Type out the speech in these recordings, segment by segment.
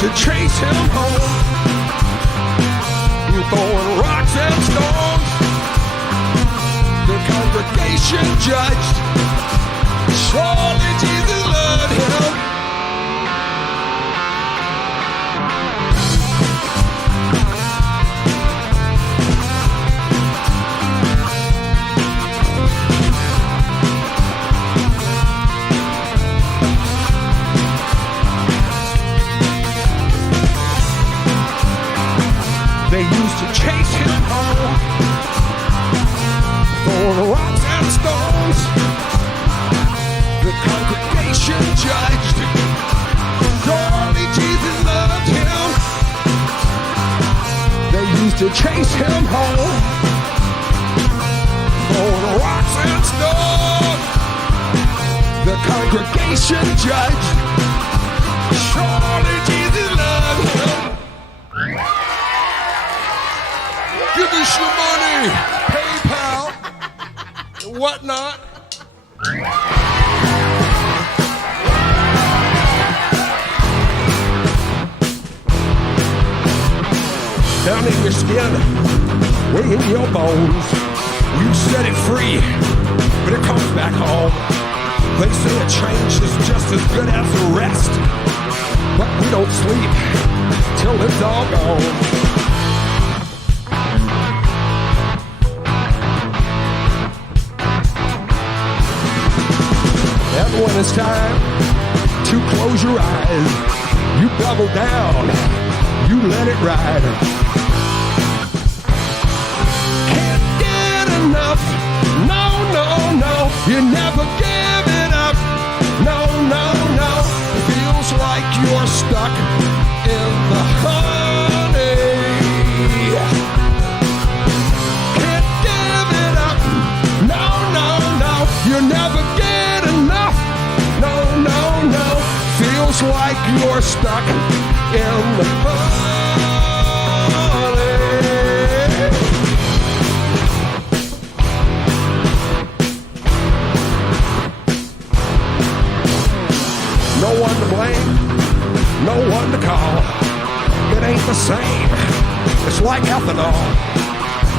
used to chase him home, throwing rocks and stones. The congregation judged, surely Jesus loved him. They used to chase him home, throwing rocks and stones. The congregation judged, surely Jesus loved him. They used to chase him home, throwing rocks and stones. The congregation judged, surely Jesus loved him. Give us your money, PayPal, and whatnot. Down in your skin, way in your bones, you set it free, but it comes back home. They say a change is just as good as a rest, but we don't sleep till it's all gone. And when it's time to close your eyes, you double down, you let it ride. Can't get enough, no, no, no, you never give it up, no, no, no. Feels like you're stuck in the honey. Can't give it up, no, no, no, you never get enough. No, no, no, feels like you're stuck in the honey. No one to blame, no one to call. It ain't the same, it's like ethanol.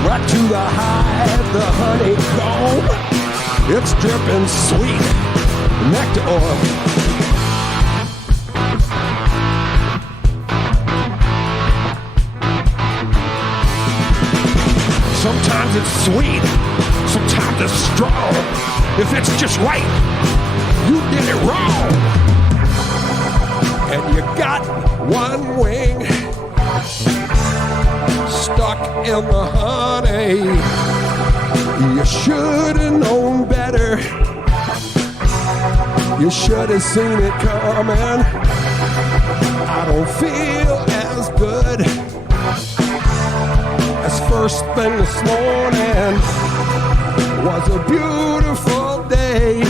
Right to the hive, the honeycomb. It's dripping sweet nectar oil. Sometimes it's sweet, sometimes it's strong. If it's just right, you did it wrong. And you got one wing stuck in the honey. You should have known better. You should have seen it coming. I don't feel as good as first thing this morning. Was a beautiful day.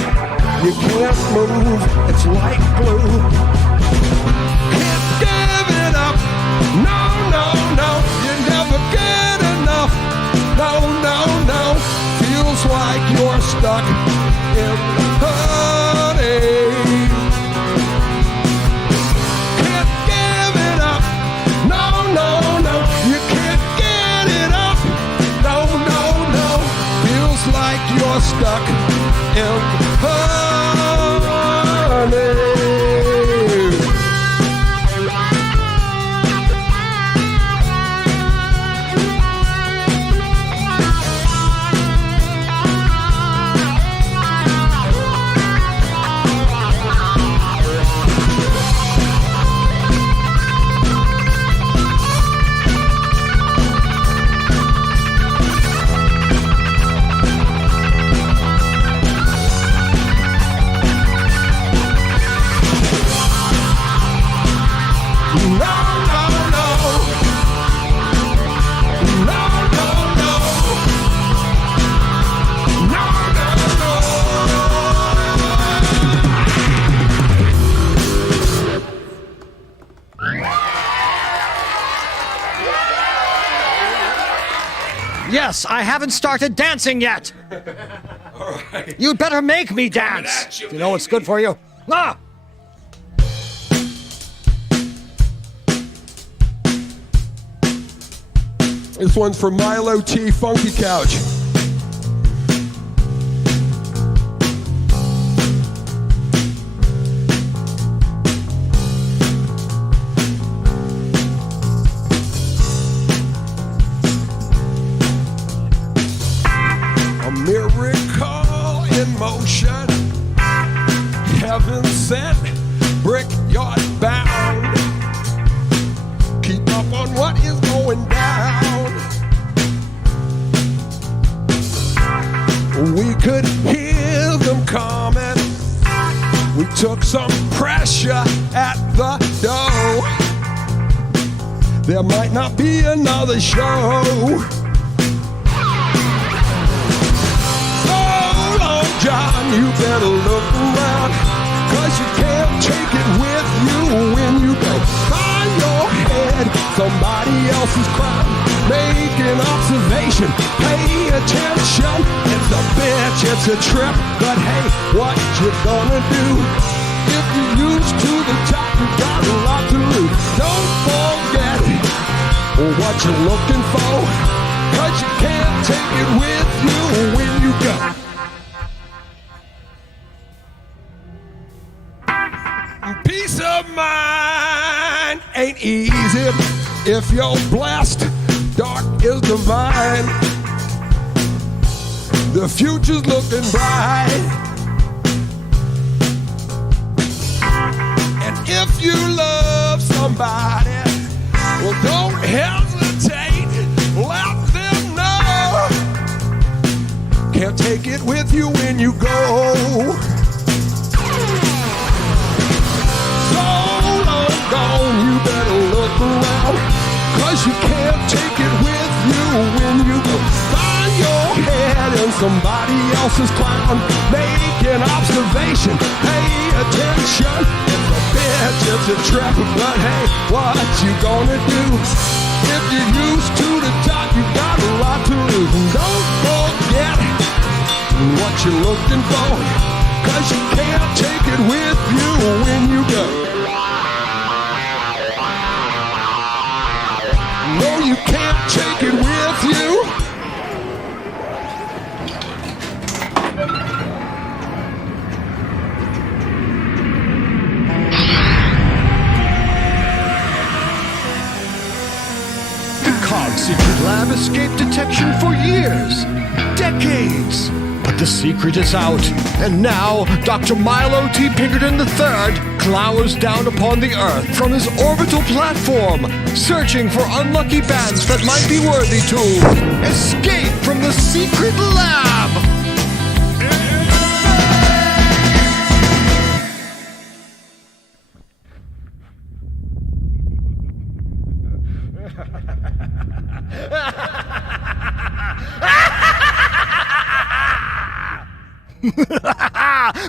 You can't move, it's like glue. Can't give it up, no, no, no. You never get enough, no, no, no. Feels like you're stuck in the honey. Can't give it up, no, no, no. You can't get it up, no, no, no. Feels like you're stuck in the honey. Yes, I haven't started dancing yet. All right. You'd better make me dance. You, you know what's good for you. Ah! This one's from Milo T. Funky Couch. A miracle in motion, heaven sent, brickyard bound. Keep up on what is going down. We could hear them coming. We took some pressure at the door. There might not be another show. So long, John, you better look around, 'cause you can't take it with you when you go find your head somebody else's crown. Make an observation, pay attention. It's a bitch, it's a trip, but hey, what you gonna do? If you're used to the top, you got a lot to lose. Don't forget what you're looking for, 'cause you can't take it with you when you go. Peace of mind ain't easy if you're blessed. Dark is divine. The future's looking bright. And if you love somebody, well, don't hesitate. Let them know. Can't take it with you when you go. Gone, you better look around, 'cause you can't take it with you when you go find your head in somebody else's clown. Make an observation, pay attention. It's a bitch, it's a trap, but hey, what you gonna do? If you're used to the top, you got a lot to lose. And don't forget what you're looking for, 'cause you can't take it with you when you go. No, you can't take it with you. The COG secret lab escaped detection for years, decades. But the secret is out, and now Dr. Milo T. Pinkerton III glowers down upon the Earth from his orbital platform, searching for unlucky bands that might be worthy to escape from the secret lab.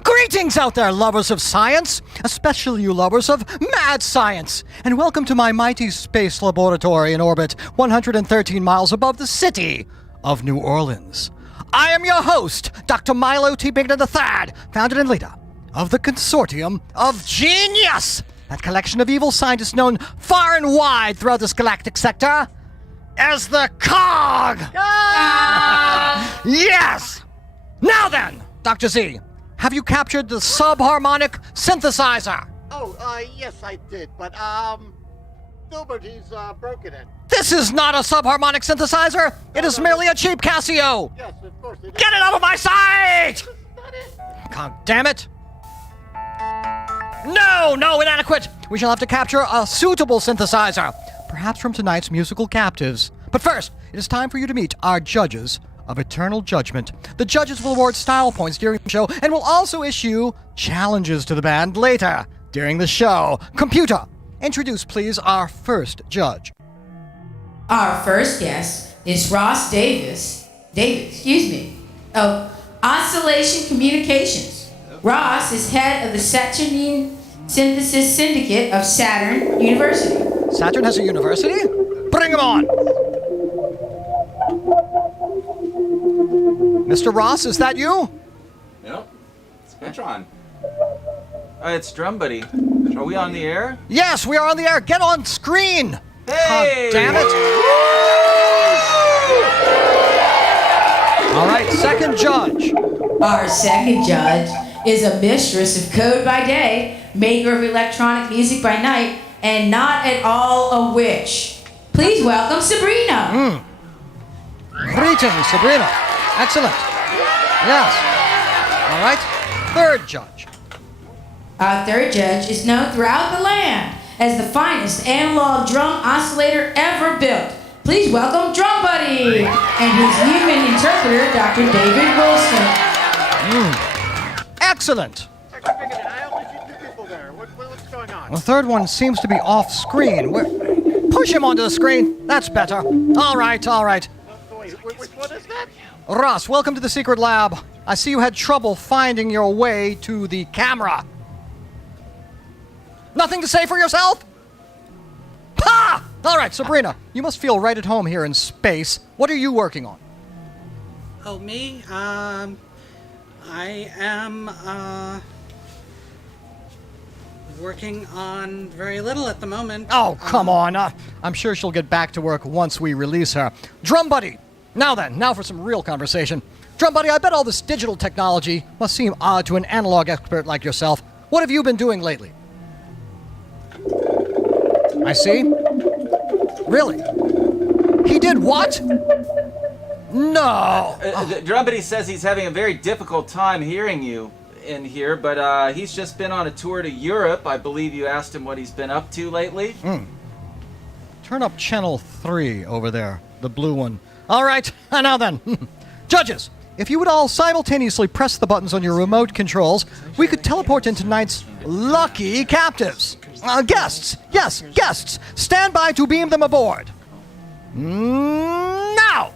Greetings out there, lovers of science, especially you lovers of mad science, and welcome to my mighty space laboratory in orbit 113 miles above the city of New Orleans. I am your host, Dr. Milo T. Pinkerton III, founder and leader of the Consortium of Genius, that collection of evil scientists known far and wide throughout this galactic sector as the COG! Yes! Now then, Dr. Z, have you captured the subharmonic synthesizer? Yes, I did, but, Gilbert, he's broken it. This is not a subharmonic synthesizer! It is merely a cheap Casio! Yes, of course it is. Get it out of my sight! Not it. God damn it! No, inadequate! We shall have to capture a suitable synthesizer, perhaps from tonight's musical captives. But first, it is time for you to meet our judges of Eternal Judgment. The judges will award style points during the show and will also issue challenges to the band later during the show. Computer, introduce please our first judge. Our first guest is Ross Davis, of Oscillation Communications. Ross is head of the Saturnine Synthesis Syndicate of Saturn University. Saturn has a university? Bring him on! Mr. Ross, is that you? Yep, it's Petron. It's Drum Buddy. Are we on the air? Yes, we are on the air. Get on screen! Hey! God damn it! All right, second judge. Our second judge is a mistress of code by day, maker of electronic music by night, and not at all a witch. Please welcome Sabrina. Greetings, Sabrina. Excellent. Yes. All right, third judge. Our third judge is known throughout the land as the finest analog drum oscillator ever built. Please welcome Drum Buddy and his human interpreter, Dr. David Wilson. Excellent. I only see 2 people there. What's going on? The third one seems to be off screen. Push him onto the screen. That's better. All right. Wait, which one is that? Ross, welcome to the secret lab. I see you had trouble finding your way to the camera. Nothing to say for yourself? Ha! All right, Sabrina, you must feel right at home here in space. What are you working on? Oh, me? I am, working on very little at the moment. Oh, come on. I'm sure she'll get back to work once we release her. Drum Buddy, now for some real conversation. Drum Buddy, I bet all this digital technology must seem odd to an analog expert like yourself. What have you been doing lately? I see. Really? He did what? No. Drum Buddy says he's having a very difficult time hearing you in here, but he's just been on a tour to Europe. I believe you asked him what he's been up to lately. Turn up channel 3 over there, the blue one. All right, now then. Judges, if you would all simultaneously press the buttons on your remote controls, we could teleport into tonight's lucky captives. Guests, yes, guests. Stand by to beam them aboard. Now!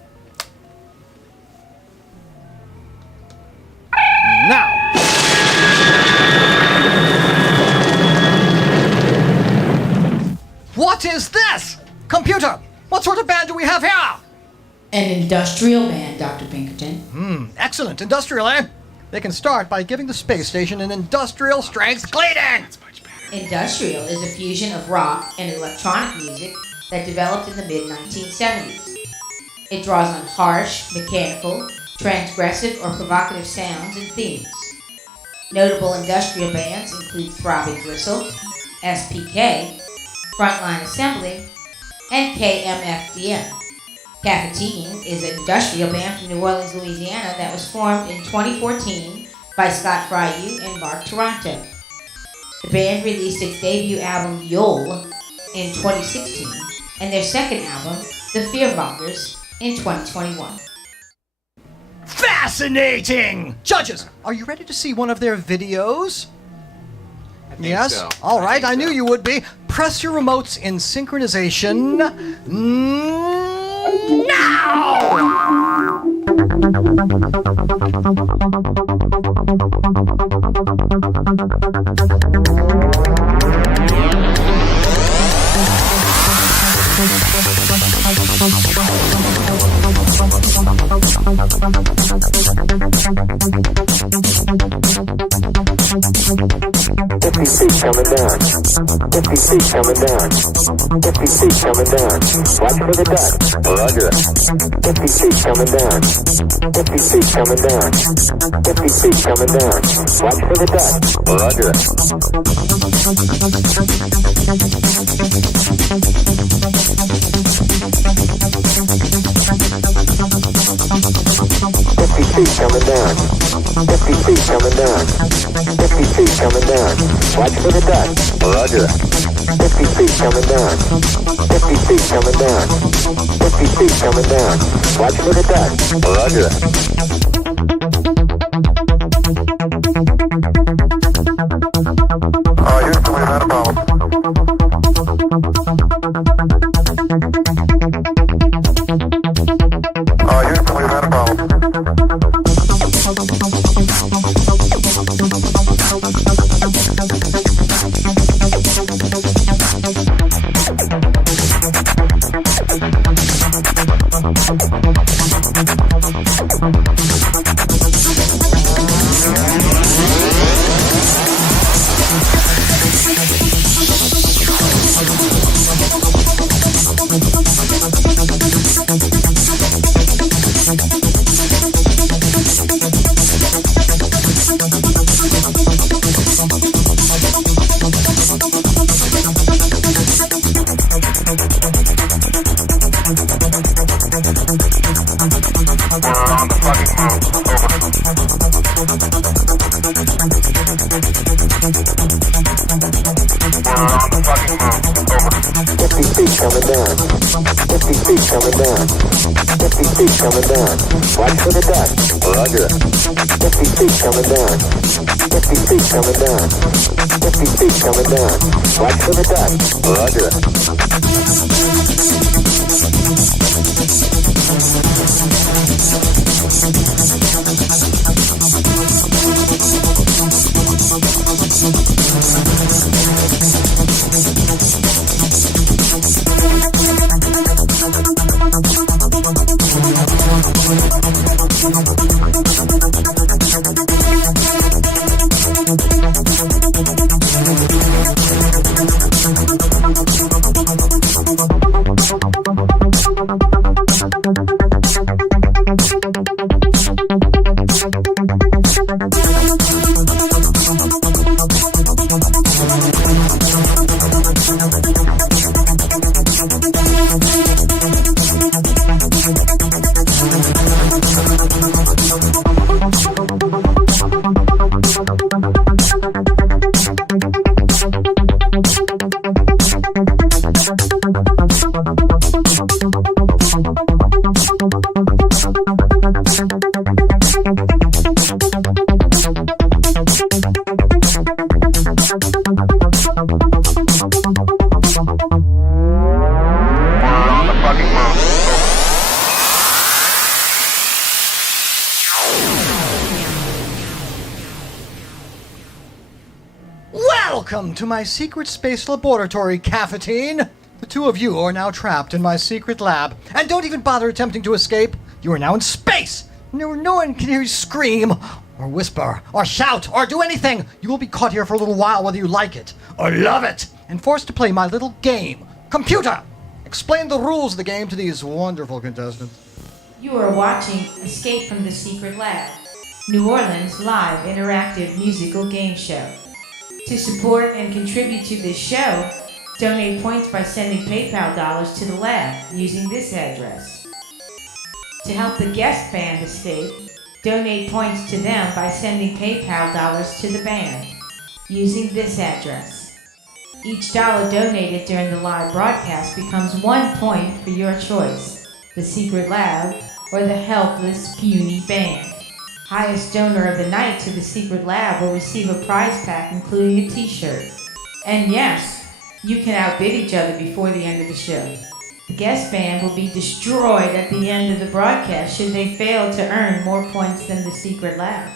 What is this? Computer, what sort of band do we have here? An industrial band, Dr. Pinkerton. Excellent. Industrial, eh? They can start by giving the space station an industrial strength cleaning. Industrial is a fusion of rock and electronic music that developed in the mid-1970s. It draws on harsh, mechanical, transgressive, or provocative sounds and themes. Notable industrial bands include Throbbing Gristle, SPK, Frontline Assembly, and KMFDM. Caffetine is an industrial band from New Orleans, Louisiana that was formed in 2014 by Scott Fryu and Mark Toronto. The band released its debut album, Yole, in 2016, and their second album, The Fearmongers, in 2021. Fascinating! Judges, are you ready to see one of their videos? Yes? So. All right, I think knew so. you would be. Press your remotes in synchronization now! feet coming down. 50 feet coming down. 50 feet coming down. Watch for the duck. Roger. 50 feet coming down. 50 feet coming down. 50 feet coming down. Watch for the duck. Roger. 50 feet coming down. 50 feet coming down. 50 feet coming down. Watch for the duck. Roger. 50 feet coming down. 50 feet coming down. 50 feet coming down. Watch for the duck. Roger. Houston, we've had a problem. Houston, we've had a problem. 50 feet coming down. 50 feet coming down. 50 feet coming down. Watch for the dust. Roger. 50 feet coming down. 50 feet coming down. 50 feet coming down. Watch for the dust. Roger. Welcome to my secret space laboratory, Caffetine. The two of you are now trapped in my secret lab. And don't even bother attempting to escape. You are now in space. No one can hear you scream, or whisper, or shout, or do anything. You will be caught here for a little while, whether you like it or love it, and forced to play my little game. Computer, explain the rules of the game to these wonderful contestants. You are watching Escape from the Secret Lab, New Orleans live interactive musical game show. To support and contribute to this show, donate points by sending PayPal dollars to the lab using this address. To help the guest band escape, donate points to them by sending PayPal dollars to the band using this address. Each dollar donated during the live broadcast becomes 1 point for your choice, the Secret Lab or the helpless, puny band. Highest donor of the night to the Secret Lab will receive a prize pack including a t-shirt. And yes, you can outbid each other before the end of the show. The guest band will be destroyed at the end of the broadcast should they fail to earn more points than the Secret Lab.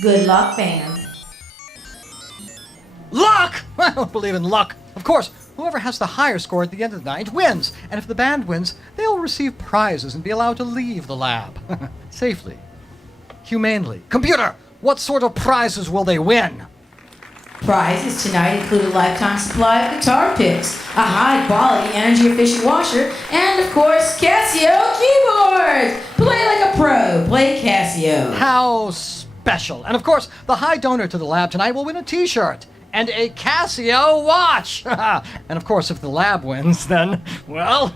Good luck, band. Luck! I don't believe in luck. Of course, whoever has the higher score at the end of the night wins. And if the band wins, they'll receive prizes and be allowed to leave the lab. Safely. Humanely. Computer, what sort of prizes will they win? Prizes tonight include a lifetime supply of guitar picks, a high-quality, energy-efficient washer, and, of course, Casio keyboards! Play like a pro. Play Casio. How special. And, of course, the high donor to the lab tonight will win a t-shirt and a Casio watch. And, of course, if the lab wins, then, well,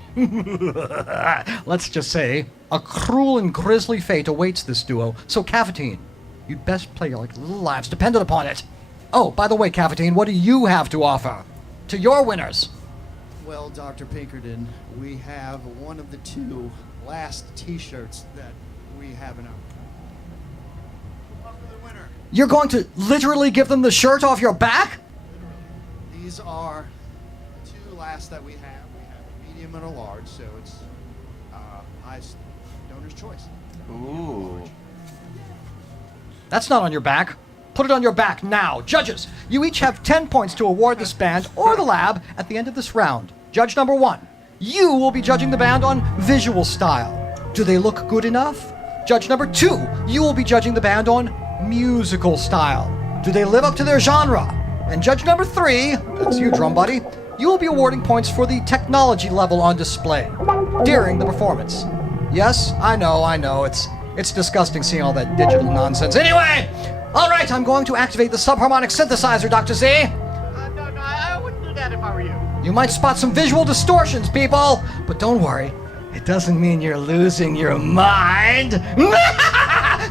let's just say a cruel and grisly fate awaits this duo. So, Caffetine, you'd best play like little lives dependent upon it. Oh, by the way, Caffetine, what do you have to offer to your winners? Well, Dr. Pinkerton, we have one of the two last t-shirts that we have in our... For the winner. You're going to literally give them the shirt off your back? Literally. These are the two last that we have. We have a medium and a large, so it's highest donor's choice. Ooh. That's not on your back. Put it on your back now. Judges, you each have 10 points to award this band or the lab at the end of this round. Judge number 1, you will be judging the band on visual style. Do they look good enough? Judge number 2, you will be judging the band on musical style. Do they live up to their genre? And judge number 3, that's you, drum buddy, you will be awarding points for the technology level on display during the performance. Yes, I know, it's disgusting seeing all that digital nonsense. Anyway, all right, I'm going to activate the subharmonic synthesizer, Dr. Z. No, I wouldn't do that if I were you. You might spot some visual distortions, people, but don't worry. It doesn't mean you're losing your mind.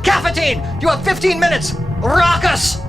Caffetine, you have 15 minutes. Rock us!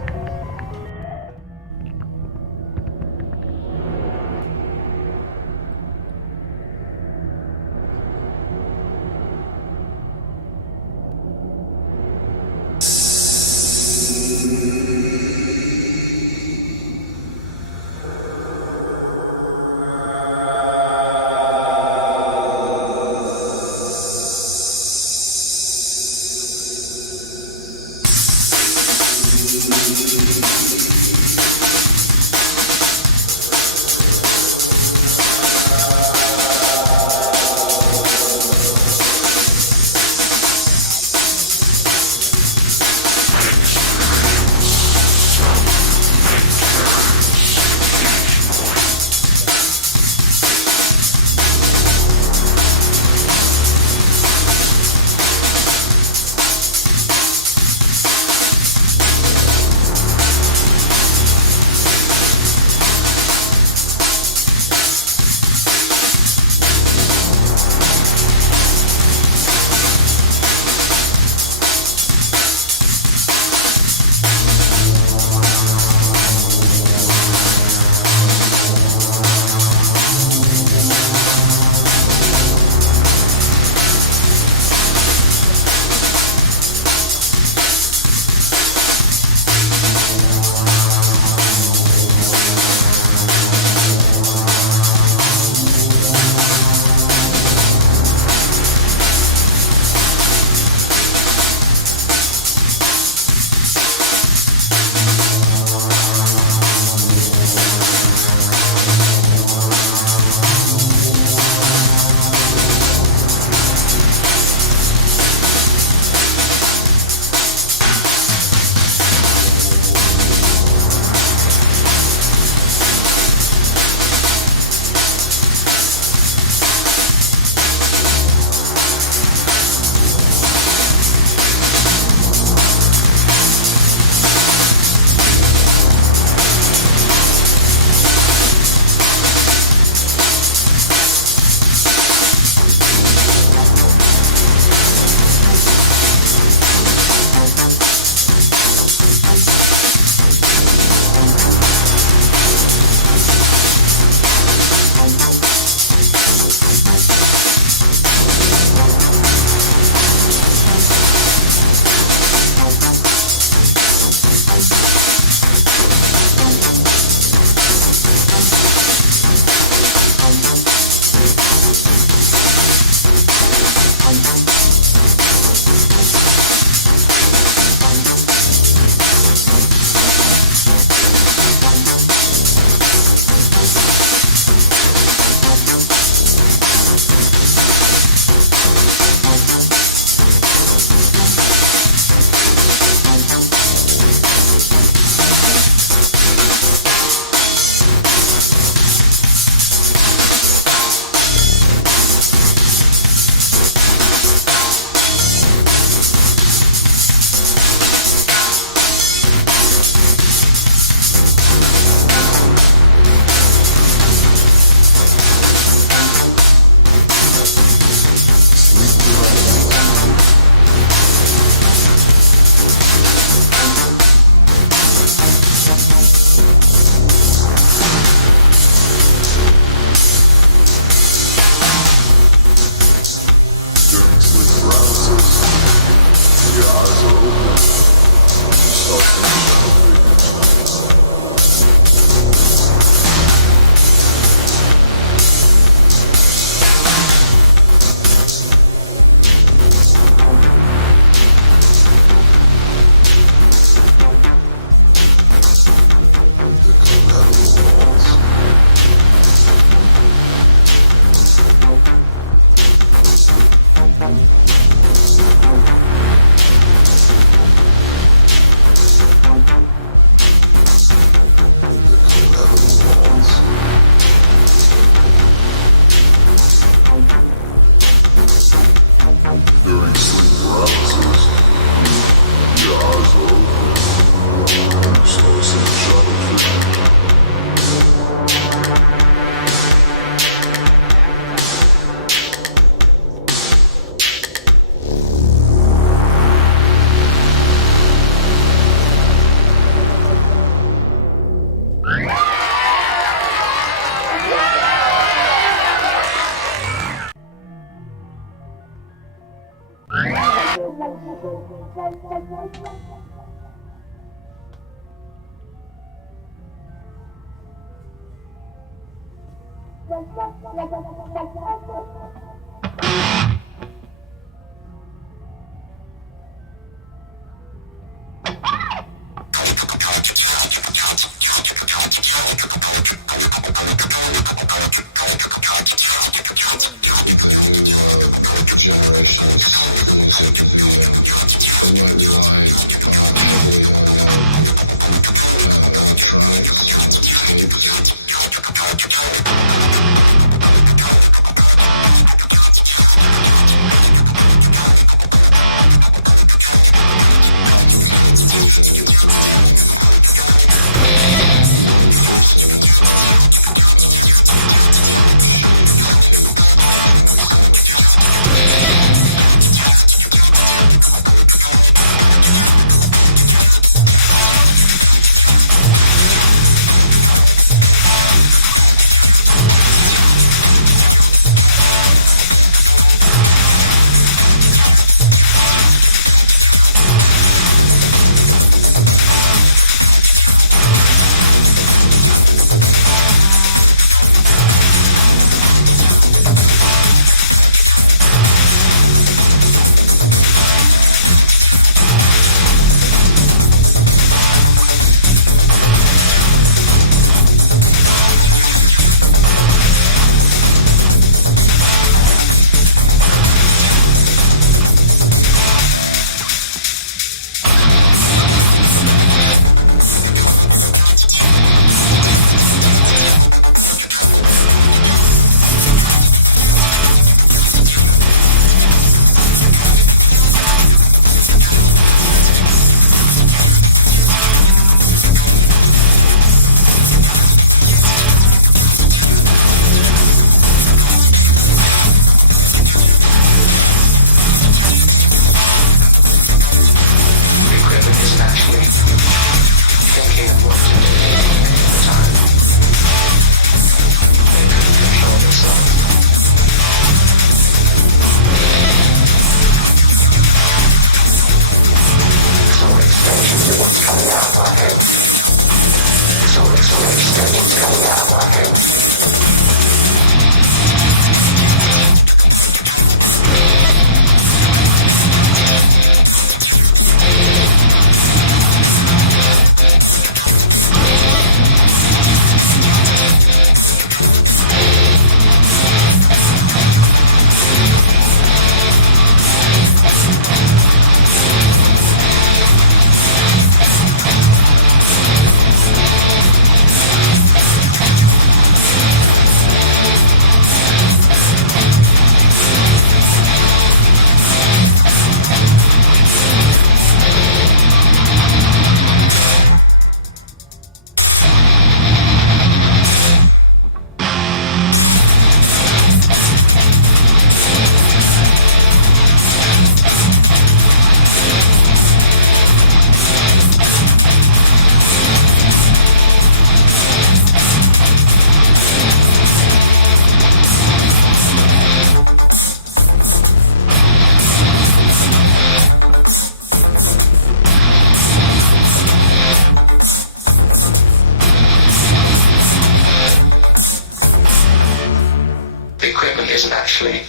isn't actually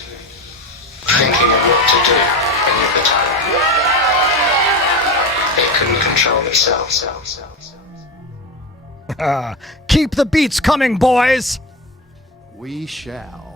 thinking of what to do any of the time. It can control itself. Keep the beats coming, boys! We shall.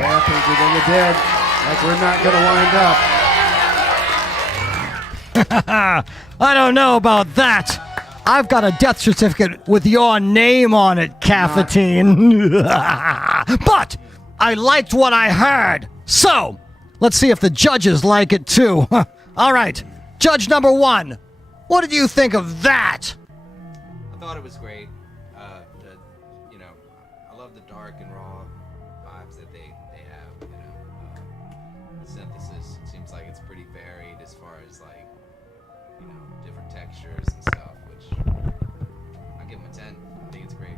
Rappier than the dead. Like we're not going to wind up. I don't know about that. I've got a death certificate with your name on it, Caffetine. But I liked what I heard. So, let's see if the judges like it too. All right, judge number 1. What did you think of that? I thought it was great. I love the dark and raw vibes that they have. The synthesis seems like it's pretty varied as far as different textures and stuff. Which I give them a 10. I think it's great.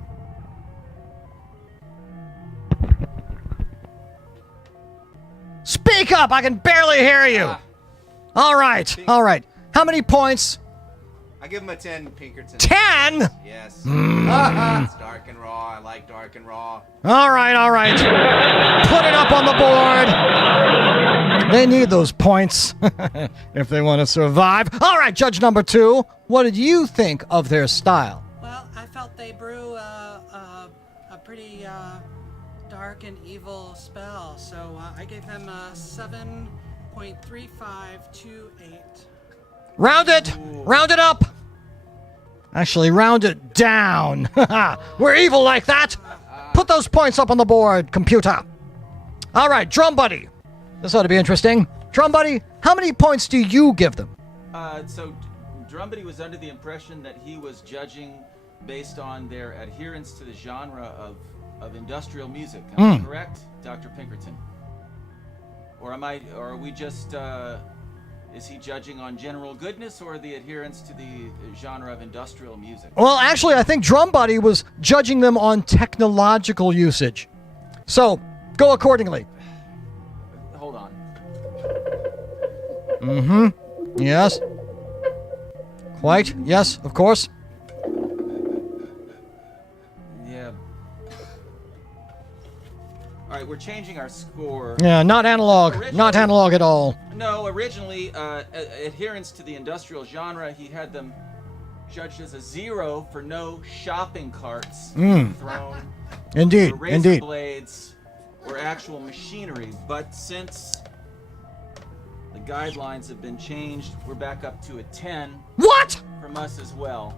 Speak up! I can barely hear you. All right. How many points? I give them a 10, Pinkerton. 10? Yes. It's dark and raw. I like dark and raw. All right. Put it up on the board. They need those points if they want to survive. All right, judge number 2. What did you think of their style? Well, I felt they brew a pretty dark and evil spell, so I gave them a 7.3528. Round it up. Actually, round it down. We're evil like that. Put those points up on the board, computer. All right, Drum Buddy. This ought to be interesting. Drum Buddy, how many points do you give them? So Drum Buddy was under the impression that he was judging based on their adherence to the genre of industrial music. Am I correct, Dr. Pinkerton? Or are we just is he judging on general goodness or the adherence to the genre of industrial music? Well, actually, I think Drum Buddy was judging them on technological usage. So, go accordingly. Hold on. Yes. Quite. Yes, of course. Yeah. All right, we're changing our score. Yeah, not analog. Not analog at all. No, originally, adherence to the industrial genre, he had them judged as a 0 for no shopping carts thrown, Indeed, or razor indeed. blades, or actual machinery. But since the guidelines have been changed, we're back up to a 10. What? From us as well.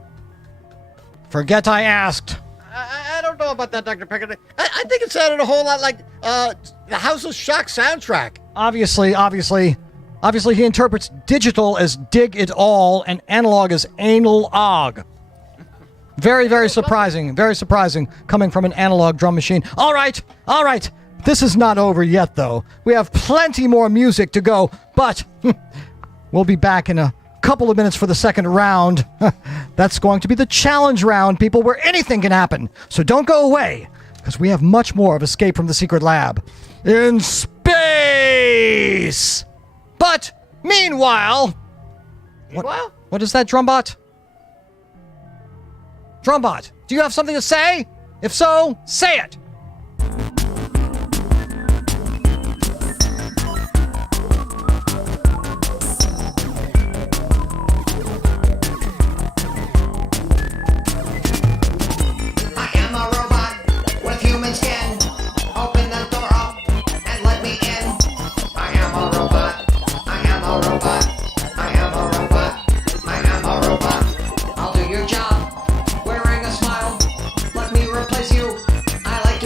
Forget I asked. I don't know about that, Dr. Pinkerton. I think it sounded a whole lot like the House of Shock soundtrack. Obviously, he interprets digital as dig it all and analog as anal og. Very, very surprising. Very surprising coming from an analog drum machine. All right. This is not over yet, though. We have plenty more music to go, but we'll be back in a couple of minutes for the second round. That's going to be the challenge round, people, where anything can happen. So don't go away, because we have much more of Escape from the Secret Lab in space. But meanwhile, what is that, Drumbot? Drumbot, do you have something to say? If so, say it. I'll do your job, wearing a smile. Let me replace you. I like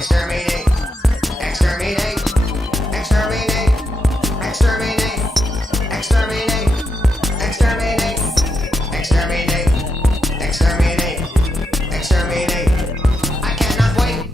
Exterminate. Exterminate. Exterminate. Exterminate. Exterminate. Exterminate. Exterminate. Exterminate. Exterminate. I cannot wait.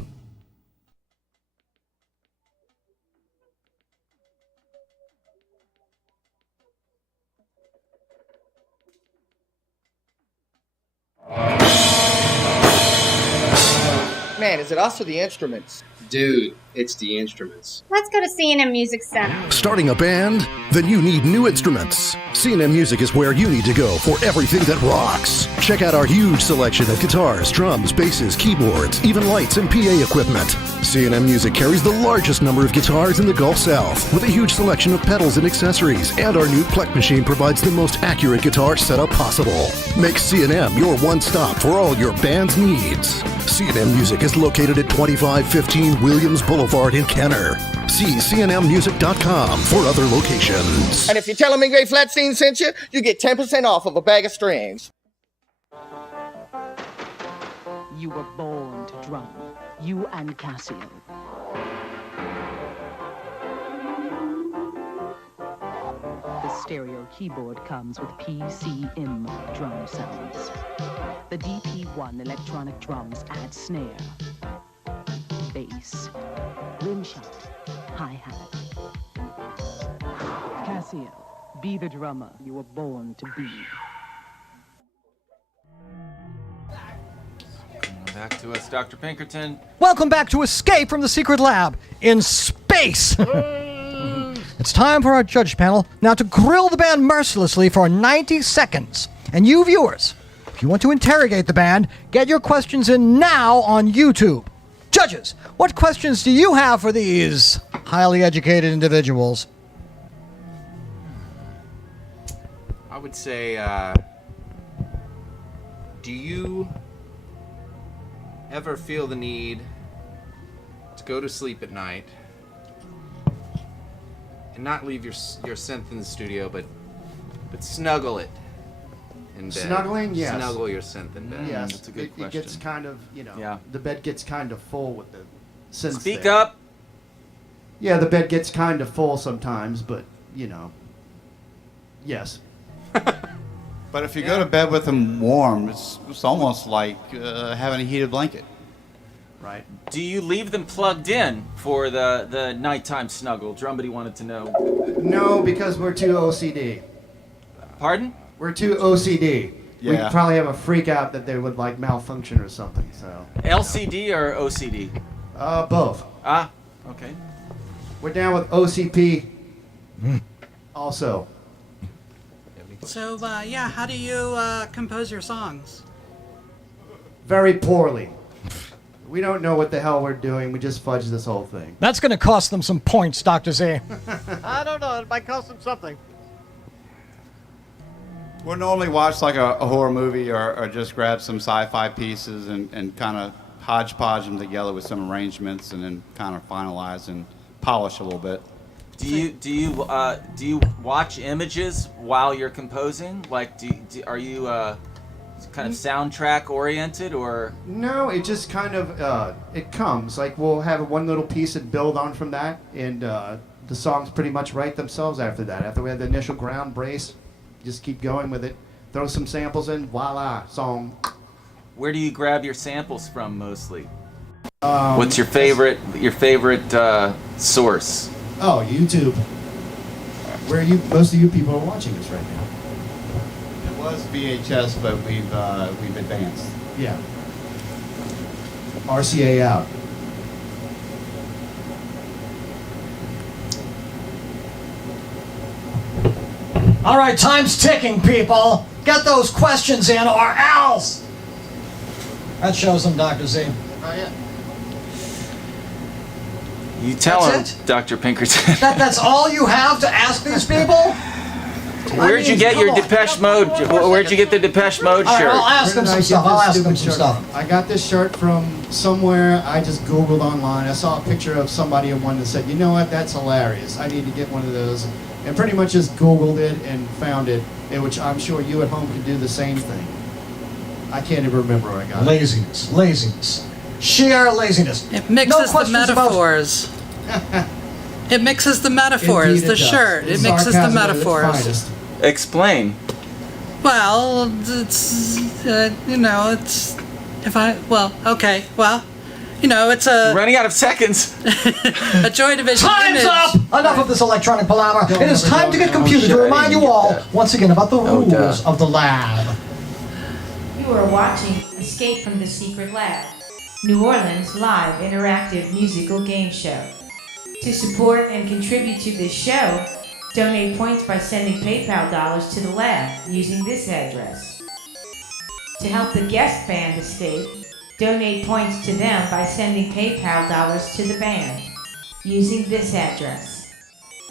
Man, is it us or the instruments? Dude, it's the instruments. Let's go to C&M Music Center. Starting a band? Then you need new instruments. C&M Music is where you need to go for everything that rocks. Check out our huge selection of guitars, drums, basses, keyboards, even lights and PA equipment. C&M Music carries the largest number of guitars in the Gulf South with a huge selection of pedals and accessories, and our new Plek machine provides the most accurate guitar setup possible. Make C&M your one stop for all your band's needs. C&M Music is located at 2515 Williams Boulevard in Kenner. See cnmmusic.com for other locations. And if you tell them Ingray Flatstein sent you, you get 10% off of a bag of strings. You were born to drum. You and Casio. The stereo keyboard comes with PCM drum sounds. The DP1 electronic drums add snare, bass, rim shot, hi-hat. Casio, be the drummer you were born to be. Back to us, Dr. Pinkerton. Welcome back to Escape from the Secret Lab in space. It's time for our judge panel now to grill the band mercilessly for 90 seconds. And you viewers, if you want to interrogate the band, get your questions in now on YouTube. Judges, what questions do you have for these highly educated individuals? I would say, do you ever feel the need to go to sleep at night and not leave your synth in the studio, but snuggle it in bed? Snuggling, yes. Snuggle your synth in bed. Yes, That's a good it question. gets kind of, Yeah. the bed gets kind of full with the synth. Speak there. up. Yeah, the bed gets kind of full sometimes, but, yes. But if you go to bed with them warm, it's almost like having a heated blanket. Right. Do you leave them plugged in for the nighttime snuggle? Drumbody wanted to know. No, because we're too OCD. Pardon? We're too OCD. Yeah. We'd probably have a freak out that they would malfunction or something. So LCD or OCD? Both. Ah, okay. We're down with OCP. Also. So, how do you compose your songs? Very poorly. We don't know what the hell we're doing. We just fudged this whole thing. That's going to cost them some points, Dr. Z. I don't know. It might cost them something. We'll normally watch like a horror movie or just grab some sci-fi pieces and kind of hodgepodge them together with some arrangements and then kind of finalize and polish a little bit. Do you watch images while you're composing? Like, are you kind of soundtrack oriented or? No, it just kind of it comes. Like we'll have one little piece and build on from that, and the songs pretty much write themselves after that. After we have the initial ground brace, just keep going with it. Throw some samples in, voila, song. Where do you grab your samples from mostly? What's your favorite source? Oh, YouTube. Where most of you people are watching this right now. It was VHS, but we've advanced. Yeah. RCA out. All right, time's ticking, people. Get those questions in or else. That shows them, Dr. Z. Oh, yeah. You tell That's him, Dr. Pinkerton. That's all you have to ask these people? Where'd you get your Depeche Mode? Where'd you get the Depeche Mode All right, shirt? I'll ask them some stuff. I'll ask them some stuff. I got this shirt from somewhere. I just Googled online. I saw a picture of somebody in one that said, you know what, that's hilarious. I need to get one of those. And pretty much just Googled it and found it, in which I'm sure you at home can do the same thing. I can't even remember where I got it. Laziness. sheer laziness. It mixes the metaphors. It mixes the metaphors. Indeed it The does. shirt. It mixes the Sarcasm at its metaphors. finest. Explain. Well, it's it's it's a Running out of seconds. a Joy Division Time's image. up! Enough of this electronic palaver. Don't It is ever time go to get now. computer to shit, I remind didn't you get all that. once again about the Oh, rules duh. of the lab. You are watching Escape from the Secret Lab, New Orleans live interactive musical game show. To support and contribute to this show, donate points by sending PayPal dollars to the lab using this address. To help the guest band escape, donate points to them by sending PayPal dollars to the band using this address.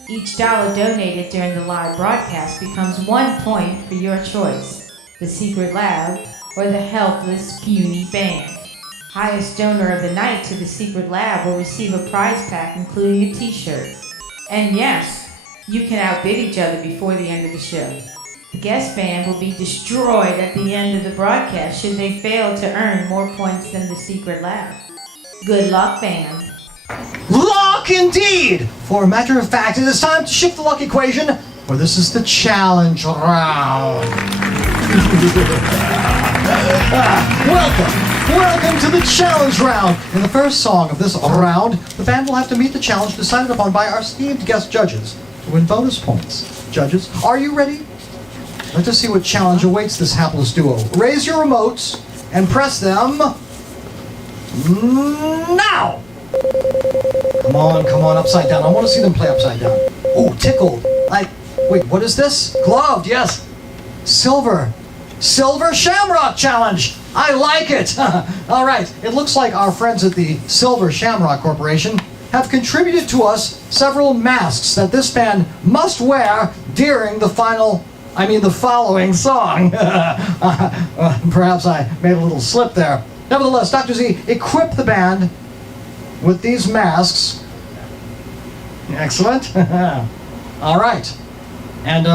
Each dollar donated during the live broadcast becomes 1 point for your choice, the Secret Lab or the Helpless Puny Band. Highest donor of the night to the Secret Lab will receive a prize pack including a t-shirt. And yes, you can outbid each other before the end of the show. The guest band will be destroyed at the end of the broadcast should they fail to earn more points than the Secret Lab. Good luck, band. Luck indeed! For a matter of fact, it is time to shift the luck equation, for this is the challenge round. Welcome to the challenge round. In the first song of this round, the band will have to meet the challenge decided upon by our esteemed guest judges to win bonus points. Judges, are you ready? Let us see what challenge awaits this hapless duo. Raise your remotes and press them now! Come on, upside down. I want to see them play upside down. Oh, tickled. Wait, what is this? Gloved, yes. Silver Shamrock Challenge. I like it. All right, it looks like our friends at the Silver Shamrock Corporation have contributed to us several masks that this band must wear during the following song. Perhaps I made a little slip there. Nevertheless, Dr. Z equipped the band with these masks. Excellent. All right. And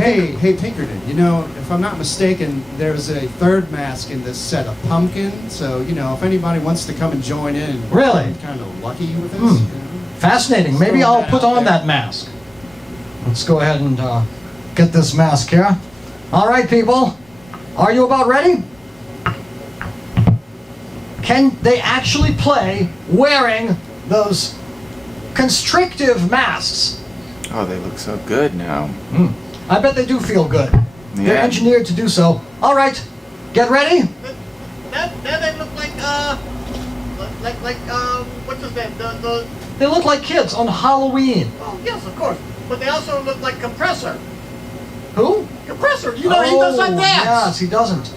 Hey, Pinkerton, if I'm not mistaken, there's a third mask in this set, a pumpkin. So, if anybody wants to come and join in. Really? I'm kind of lucky with this. Fascinating. Maybe Throw I'll that put out on there. that mask. Let's go ahead and get this mask here. All right, people. Are you about ready? Can they actually play wearing those constrictive masks? Oh, they look so good now. I bet they do feel good. They're Yeah. engineered to do so. All right, get ready. That they look like what's his name? They look like kids on Halloween. Oh yes, of course. But they also look like Compressor. Who? Compressor. He does that dance. Yes, he doesn't.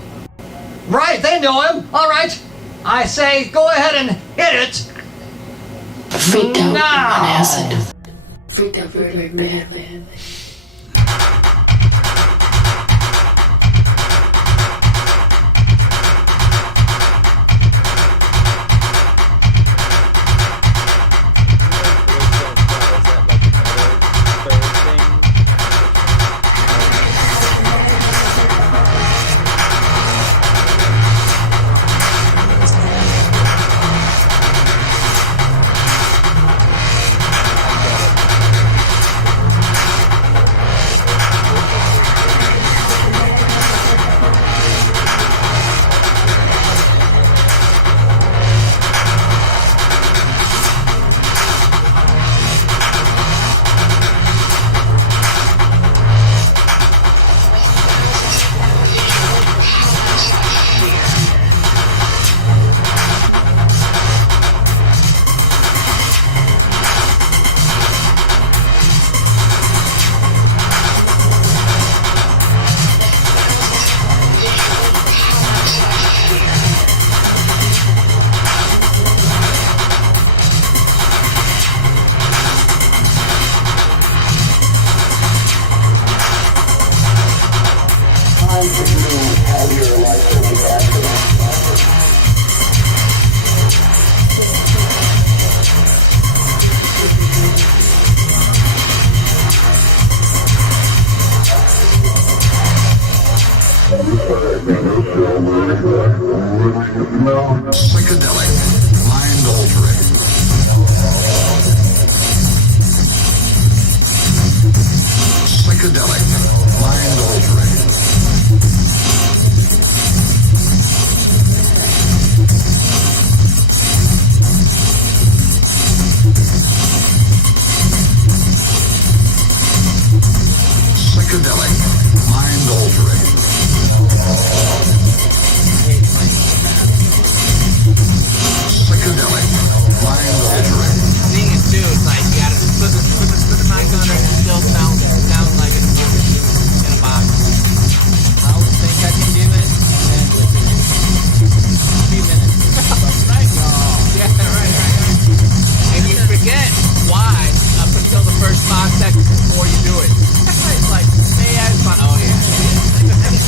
Right, they know him. All right. I say go ahead and hit it. Freaked out now. on acid. Freaked out very bad, man. Psychedelic. Psychedelic, mind-altering. Psychedelic, mind-altering. Psychedelic, mind-altering. Seeing it too, it's like you gotta put the mic on it and still sound like it's in a box. I don't think I can do it, and then within a few minutes. Right. Yeah, right. And you forget why up until the first 5 seconds before you do it. It's like, yeah, it's fun. Oh yeah.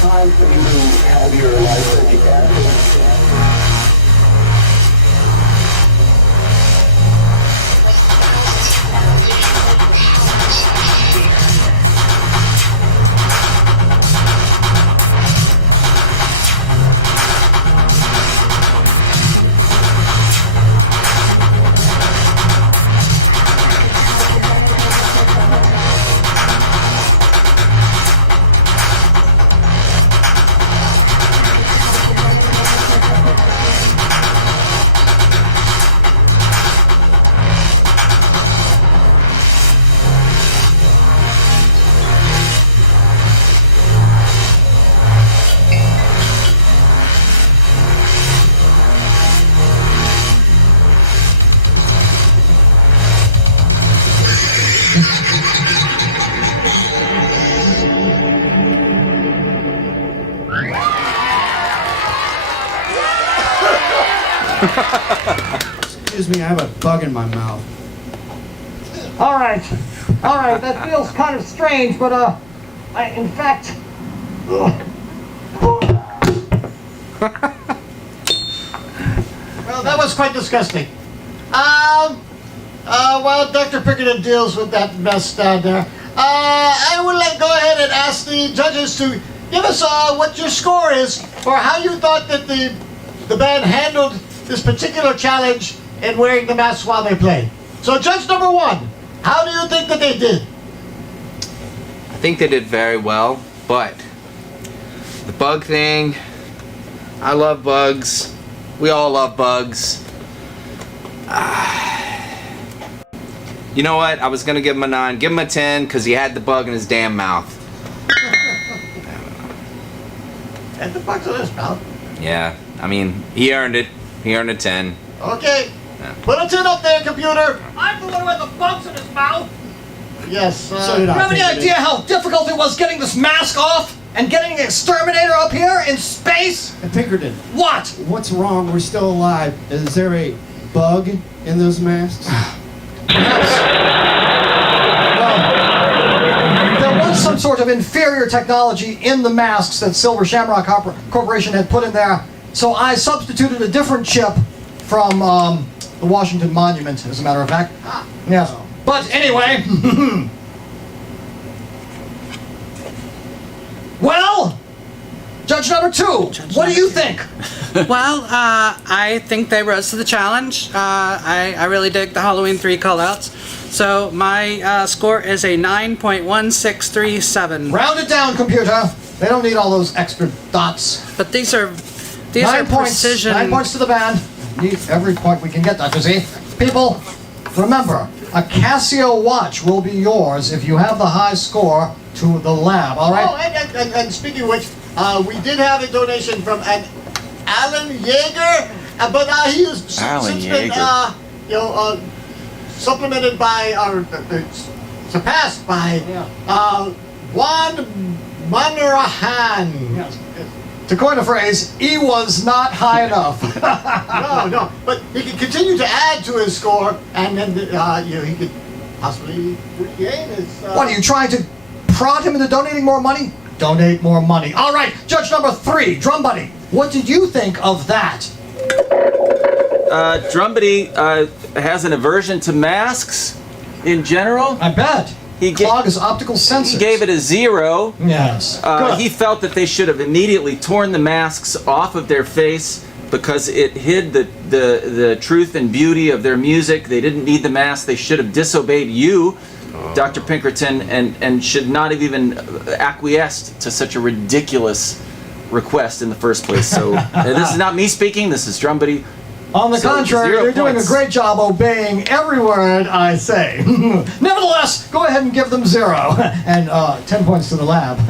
Time for you to have your life again. Excuse me, I have a bug in my mouth. All right, that feels kind of strange, but in fact, Well, that was quite disgusting. While Dr. Pickerton deals with that mess down there, I would like to go ahead and ask the judges to give us what your score is for how you thought that the band handled this particular challenge in wearing the mask while they play. So, judge number 1, how do you think that they did? I think they did very well, but the bug thing, I love bugs. We all love bugs. You know what? I was gonna give him a 9. Give him a 10 because he had the bug in his damn mouth. And the bug's in his mouth. Yeah, I mean, he earned it. He earned a 10. Okay. Yeah. Put a 10 up there, computer. I'm the one with the bugs in his mouth. Yes. So did Do you I. have any idea how difficult it was getting this mask off and getting the exterminator up here in space? And Pinkerton, What? what's wrong? We're still alive. Is there a bug in those masks? There was some sort of inferior technology in the masks that Silver Shamrock Corporation had put in there, so I substituted a different chip from the Washington Monument, as a matter of fact. Yes. But anyway, well, judge number 2, what do you think? Well, I think they rose to the challenge. I really dig the Halloween 3 callouts. So my score is a 9.1637. Round it down, computer. They don't need all those extra dots. But these are 9 points. precision. 9 points to the band. Need every point we can get, Dr. Z. People, remember, a Casio watch will be yours if you have the high score to the lab. All right? Oh, and speaking of which, we did have a donation from an Alan Yeager, but he has since been, supplemented by, or surpassed by Juan Manarahan. Yes. To coin a phrase, he was not high enough. No, but he can continue to add to his score, and then he could possibly regain his. What, are you trying to prod him into donating more money? Donate more money. All right, judge number 3, Drum Buddy. What did you think of that? Drum Buddy has an aversion to masks in general. I bet. He clog his optical sensors. He gave it a 0. Yes. He felt that they should have immediately torn the masks off of their face because it hid the truth and beauty of their music. They didn't need the mask. They should have disobeyed you, Dr. Pinkerton, and should not have even acquiesced to such a ridiculous request in the first place. So this is not me speaking. This is Drum Buddy. On the contrary, you're doing a great job obeying every word I say. Nevertheless, go ahead and give them 0. And 10 points to the lab.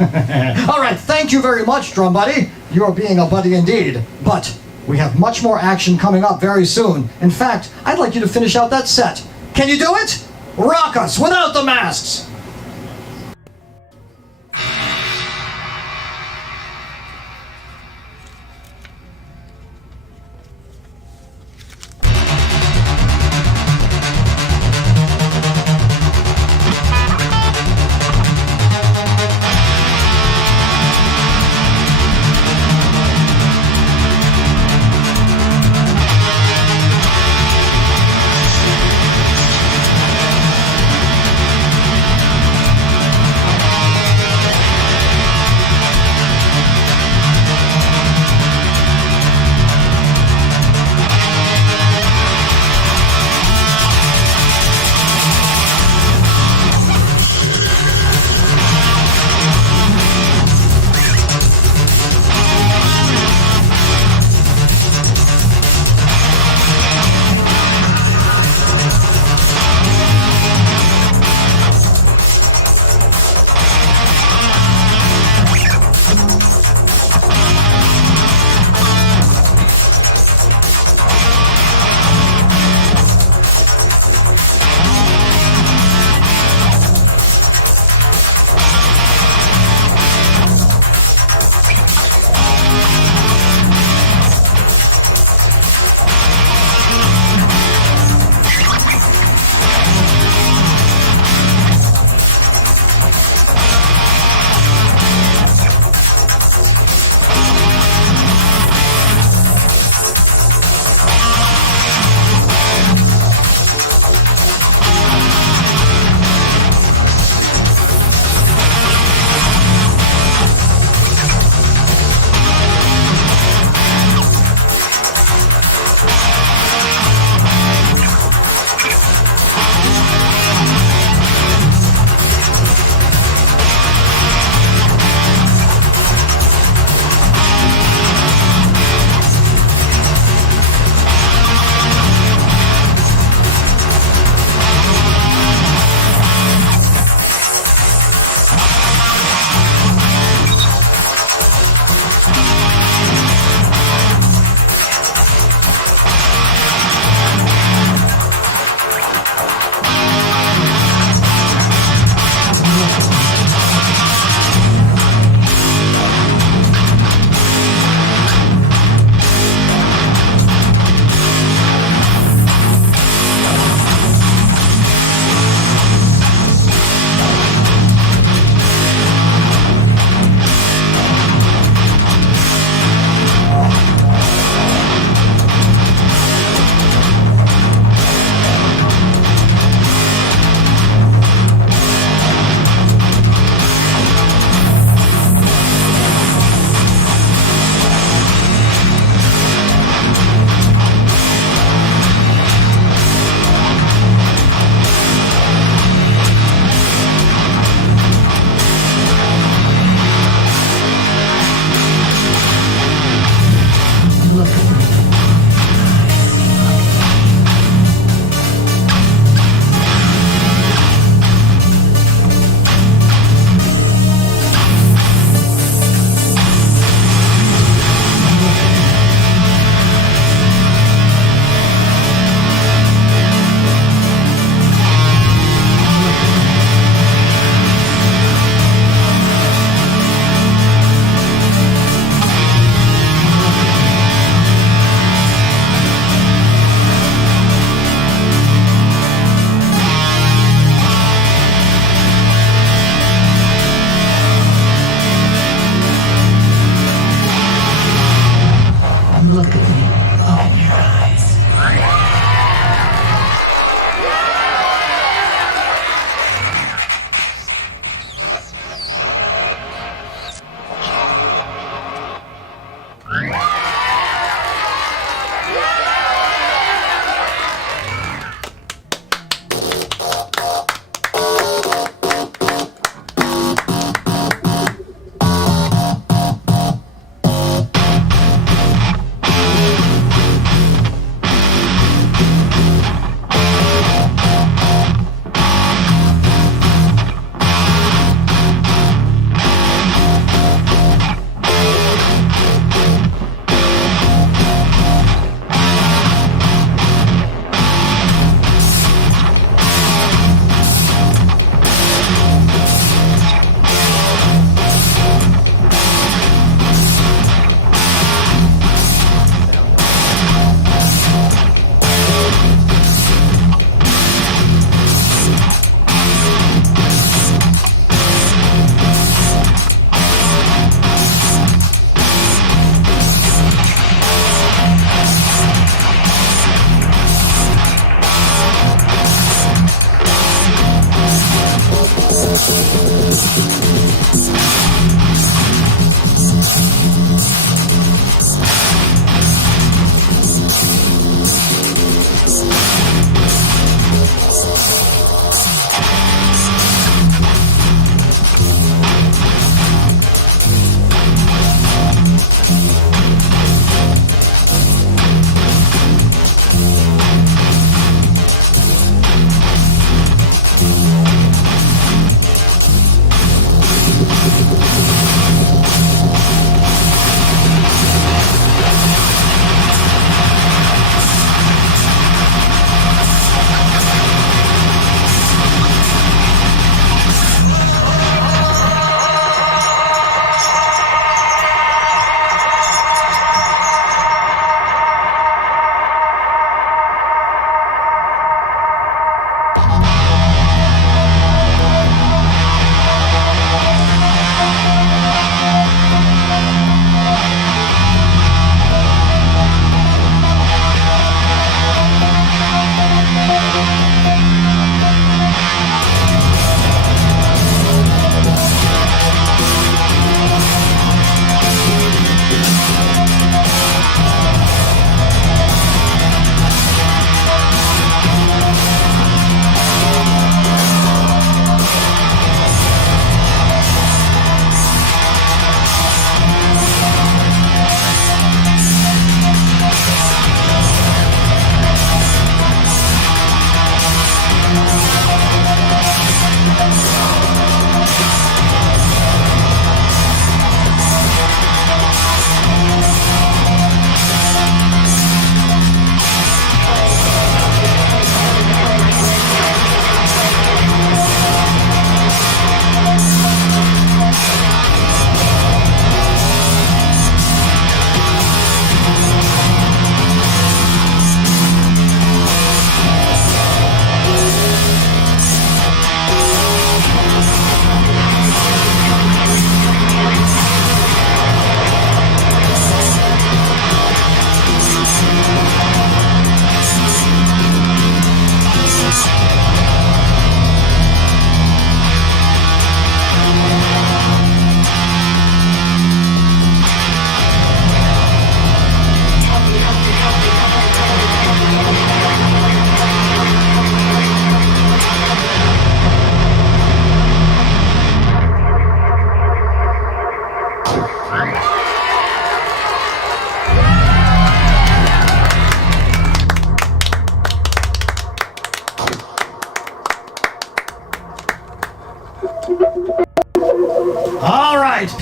All right, thank you very much, Drum Buddy. You're being a buddy indeed. But we have much more action coming up very soon. In fact, I'd like you to finish out that set. Can you do it? Rock us without the masks!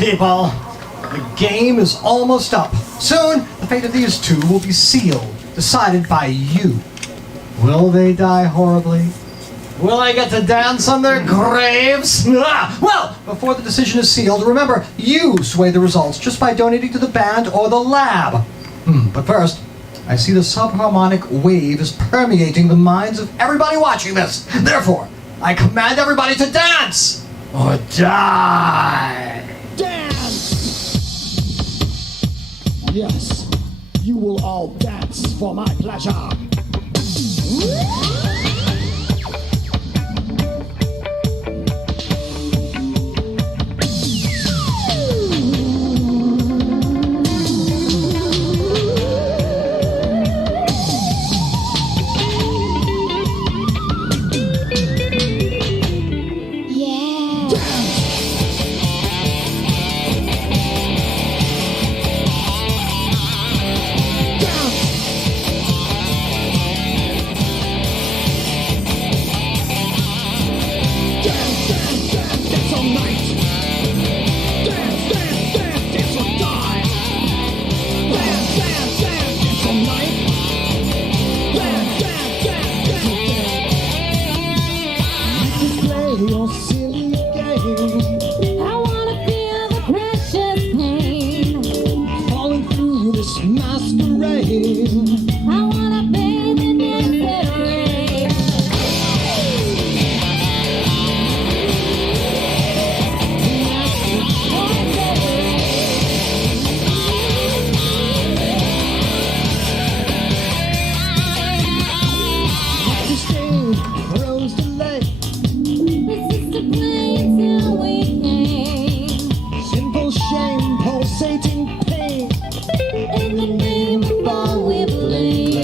people. The game is almost up. Soon, the fate of these two will be sealed, decided by you. Will they die horribly? Will I get to dance on their graves? Well, before the decision is sealed, remember, you sway the results just by donating to the band or the lab. But first, I see the subharmonic wave is permeating the minds of everybody watching this. Therefore, I command everybody to dance or die. Dance! Yes, you will all dance for my pleasure. Pulsating pain in the name of all we blame.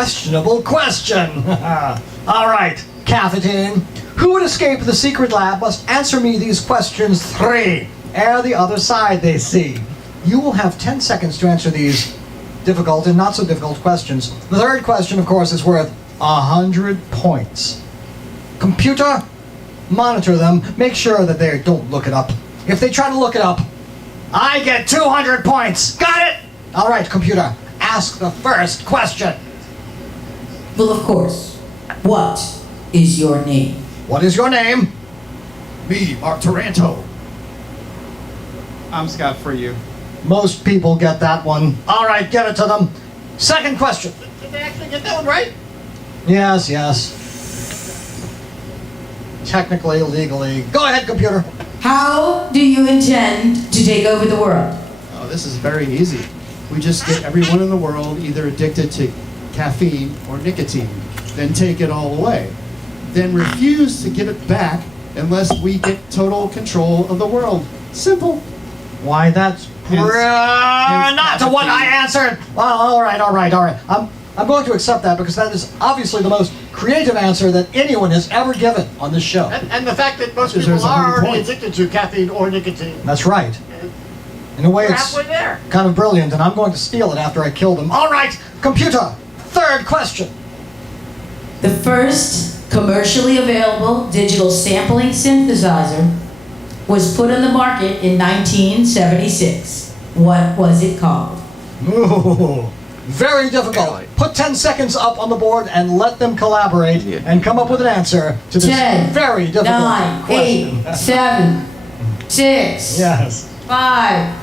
questionable question. All right, Caffetine. Who would escape the secret lab must answer me these questions 3. Ere the other side they see. You will have 10 seconds to answer these difficult and not so difficult questions. The third question, of course, is worth 100 points. Computer, monitor them. Make sure that they don't look it up. If they try to look it up, I get 200 points. Got it? All right, computer, ask the first question. Well, of course. What is your name? What is your name? Me, Mark Taranto. I'm Scott for you. Most people get that one. All right, get it to them. Second question. Did they actually get that one right? Yes, yes. Technically, legally. Go ahead, computer. How do you intend to take over the world? Oh, this is very easy. We just get everyone in the world either addicted to caffeine or nicotine, then take it all away. Then refuse to give it back unless we get total control of the world. Simple. Why, that's not to what I answered. Well, all right. I'm going to accept that because that is obviously the most creative answer that anyone has ever given on this show. And the fact that most people are already addicted to caffeine or nicotine. That's right. In a way, We're it's halfway there. kind of brilliant, and I'm going to steal it after I kill them. All right, computer, third question. The first commercially available digital sampling synthesizer was put on the market in 1976. What was it called? Ooh, very difficult. Put 10 seconds up on the board and let them collaborate and come up with an answer to this 10, very difficult 9, question. 8, 7, 6, Yes. 5,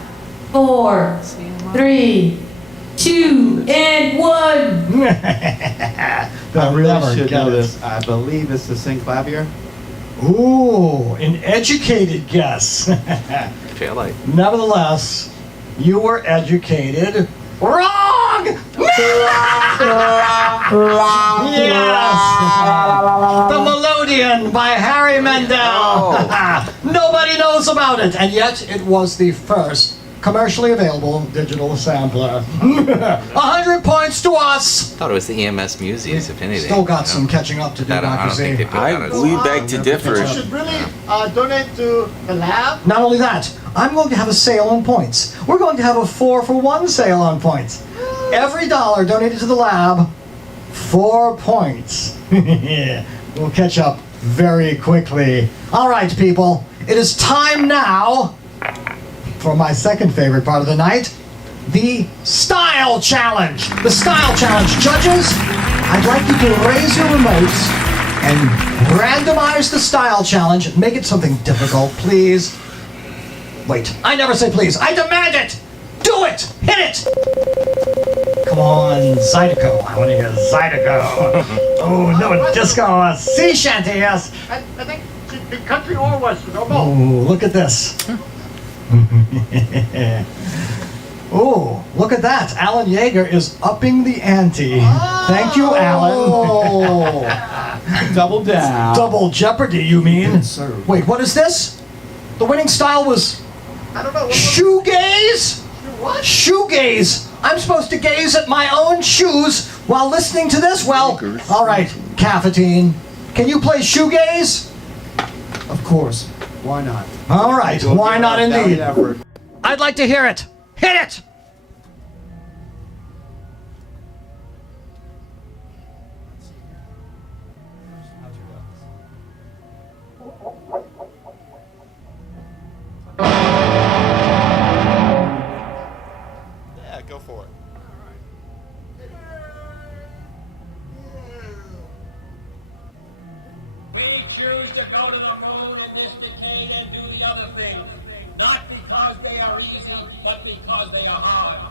4, 3, 2, and 1. I really never should get know it. this. I believe it's the synclavier. Ooh, an educated guess. Feel like. Nevertheless, you were educated. Wrong! Yes! The Melodian by Harry Mandel. Nobody knows about it, and yet it was the first commercially available digital sampler. 100 points to us! I thought it was the EMS Muses, if anything. Still got some catching up to do, I don't Dr. think Z. they put it on We beg to differ. You should really donate to the lab. Not only that, I'm going to have a sale on points. We're going to have a 4-for-1 sale on points. Every dollar donated to the lab, 4 points. We'll catch up very quickly. All right, people, it is time now for my second favorite part of the night, the Style Challenge. The Style Challenge. Judges, I'd like you to raise your remotes and randomize the Style Challenge. Make it something difficult, please. Wait, I never say please. I demand it! Do it! Hit it! Come on, Zydeco. I want to hear Zydeco. Oh, no, disco. Sea shanty, yes. I think it should be country or western or both. Oh, look at this. Oh, look at that. Alan Yeager is upping the ante. Thank you, Alan. Double down. Double jeopardy, you mean? Yes, sir. Wait, what is this? The winning style was I don't know. shoegaze? What? Shoegaze. I'm supposed to gaze at my own shoes while listening to this? Well, all right, Caffetine. Can you play shoegaze? Of course. Why not? All right, why not indeed? Effort. I'd like to hear it. Hit it! Yeah, go for it. We choose to go to the moon in this decade and do the other things, not because they are easy, but because they are hard.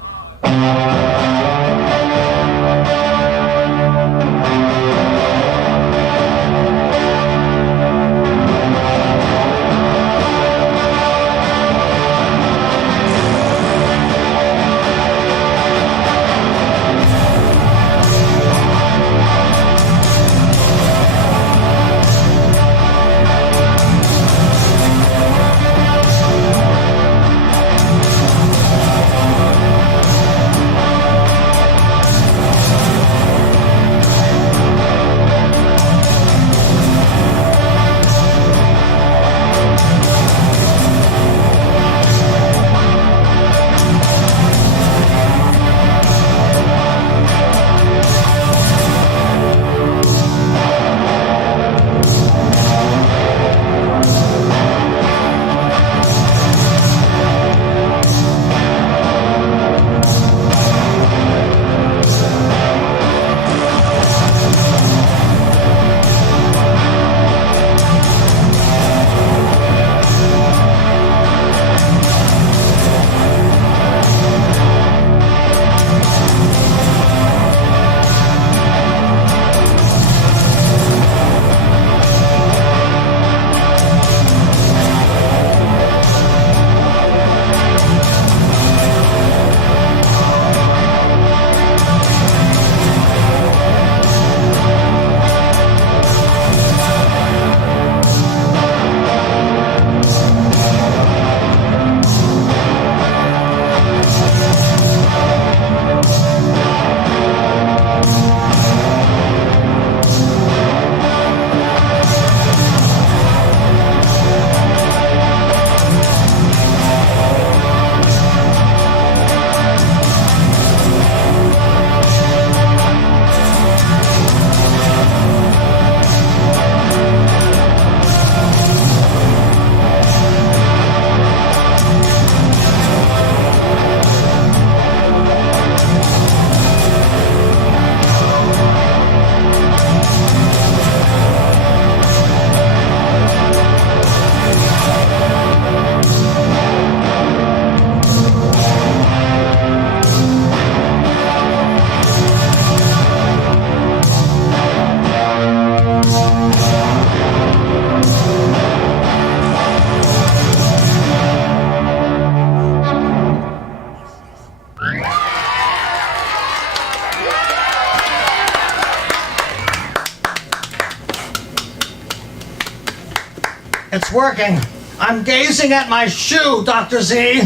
It's working. I'm gazing at my shoe, Dr. Z.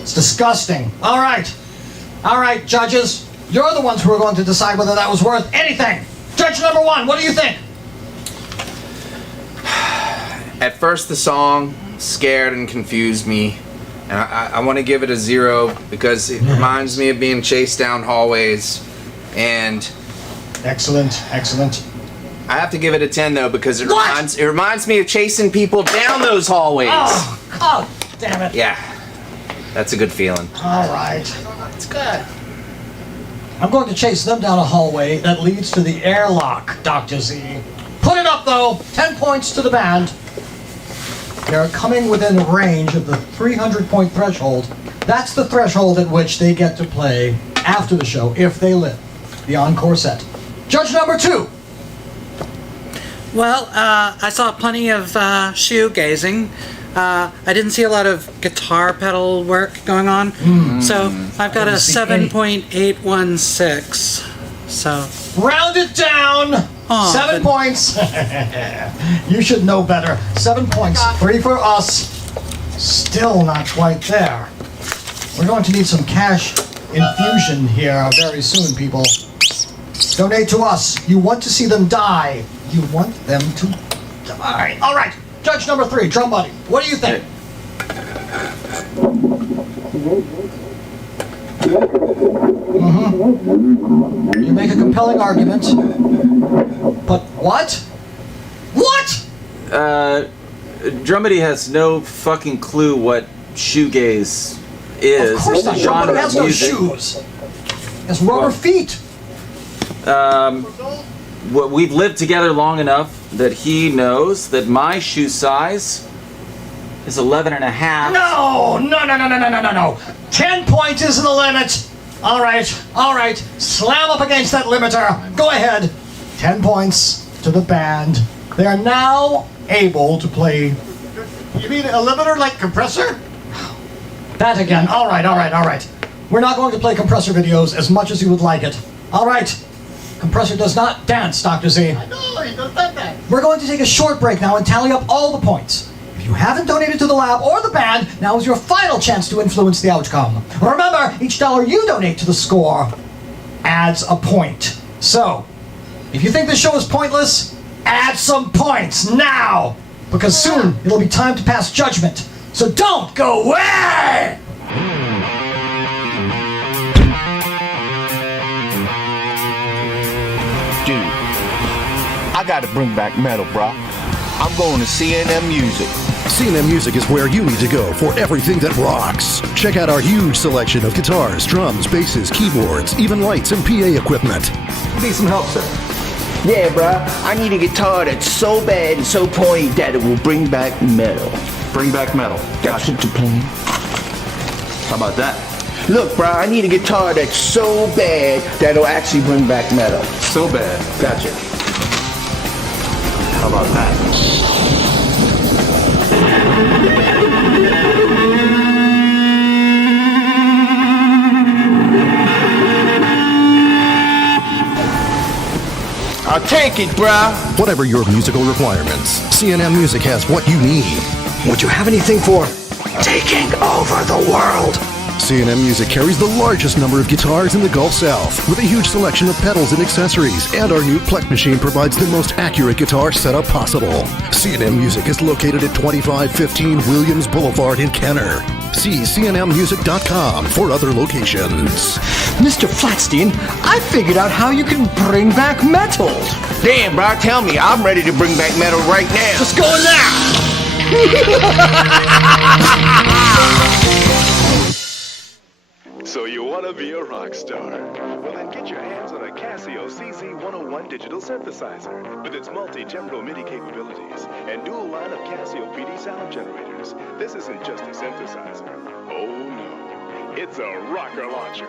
It's disgusting. All right, judges. You're the ones who are going to decide whether that was worth anything. Judge number 1, what do you think? At first, the song scared and confused me. And I want to give it a 0 because it reminds me of being chased down hallways. And excellent. I have to give it a 10 though because it reminds me of chasing people down those hallways. Oh, damn it. Yeah, that's a good feeling. All right, it's good. I'm going to chase them down a hallway that leads to the airlock, Dr. Z. Put it up though. 10 points to the band. They're coming within range of the 300-point threshold. That's the threshold at which they get to play after the show, if they live, the encore set. Judge number 2. Well, I saw plenty of shoegazing. I didn't see a lot of guitar pedal work going on, so I've got a 7.816. So round it down. 7 points. You should know better. 7 points. 3 for us. Still not quite there. We're going to need some cash infusion here very soon, people. Donate to us. You want to see them die. You want them to die. All right. Judge number 3, Drum Buddy. What do you think? You make a compelling argument. But what? What? Drummedy has no fucking clue what shoegaze is. Of course not. Drummedy has no music. shoes. He has rubber feet. We've lived together long enough that he knows that my shoe size is 11 and a half. No. 10 points isn't the limit. All right. Slam up against that limiter. Go ahead. 10 points to the band. They are now able to play. You mean a limiter like compressor? That again. All right. We're not going to play compressor videos as much as you would like it. All right. Compressor does not dance, Dr. Z. I know, he does not dance. We're going to take a short break now and tally up all the points. If you haven't donated to the lab or the band, now is your final chance to influence the outcome. Remember, each dollar you donate to the score adds a point. So, if you think this show is pointless, add some points now! Because soon it'll be time to pass judgment. So don't go away! Dude, I gotta bring back metal, bro. I'm going to CNN Music. CNN Music is where you need to go for everything that rocks. Check out our huge selection of guitars, drums, basses, keyboards, even lights and PA equipment. Need some help, sir? Yeah, bruh. I need a guitar that's so bad and so pointy that it will bring back metal. Bring back metal. Gotcha. To play. How about that? Look, bruh, I need a guitar that's so bad that it'll actually bring back metal. So bad. Gotcha. How about that? I'll take it, bruh. Whatever your musical requirements, CNN Music has what you need. Would you have anything for taking over the world? CNN Music carries the largest number of guitars in the Gulf South, with a huge selection of pedals and accessories, and our new Plek machine provides the most accurate guitar setup possible. CNN Music is located at 2515 Williams Boulevard in Kenner. See cnmmusic.com for other locations. Mr. Flatstein, I figured out how you can bring back metal. Damn, bro, tell me. I'm ready to bring back metal right now. Let's go now. So you want to be a rock star? Well, then get your hands on a Casio CC101 digital synthesizer with its multi-temporal MIDI capabilities and dual line of Casio PD sound generators. This isn't just a synthesizer. Oh no, it's a rocker launcher.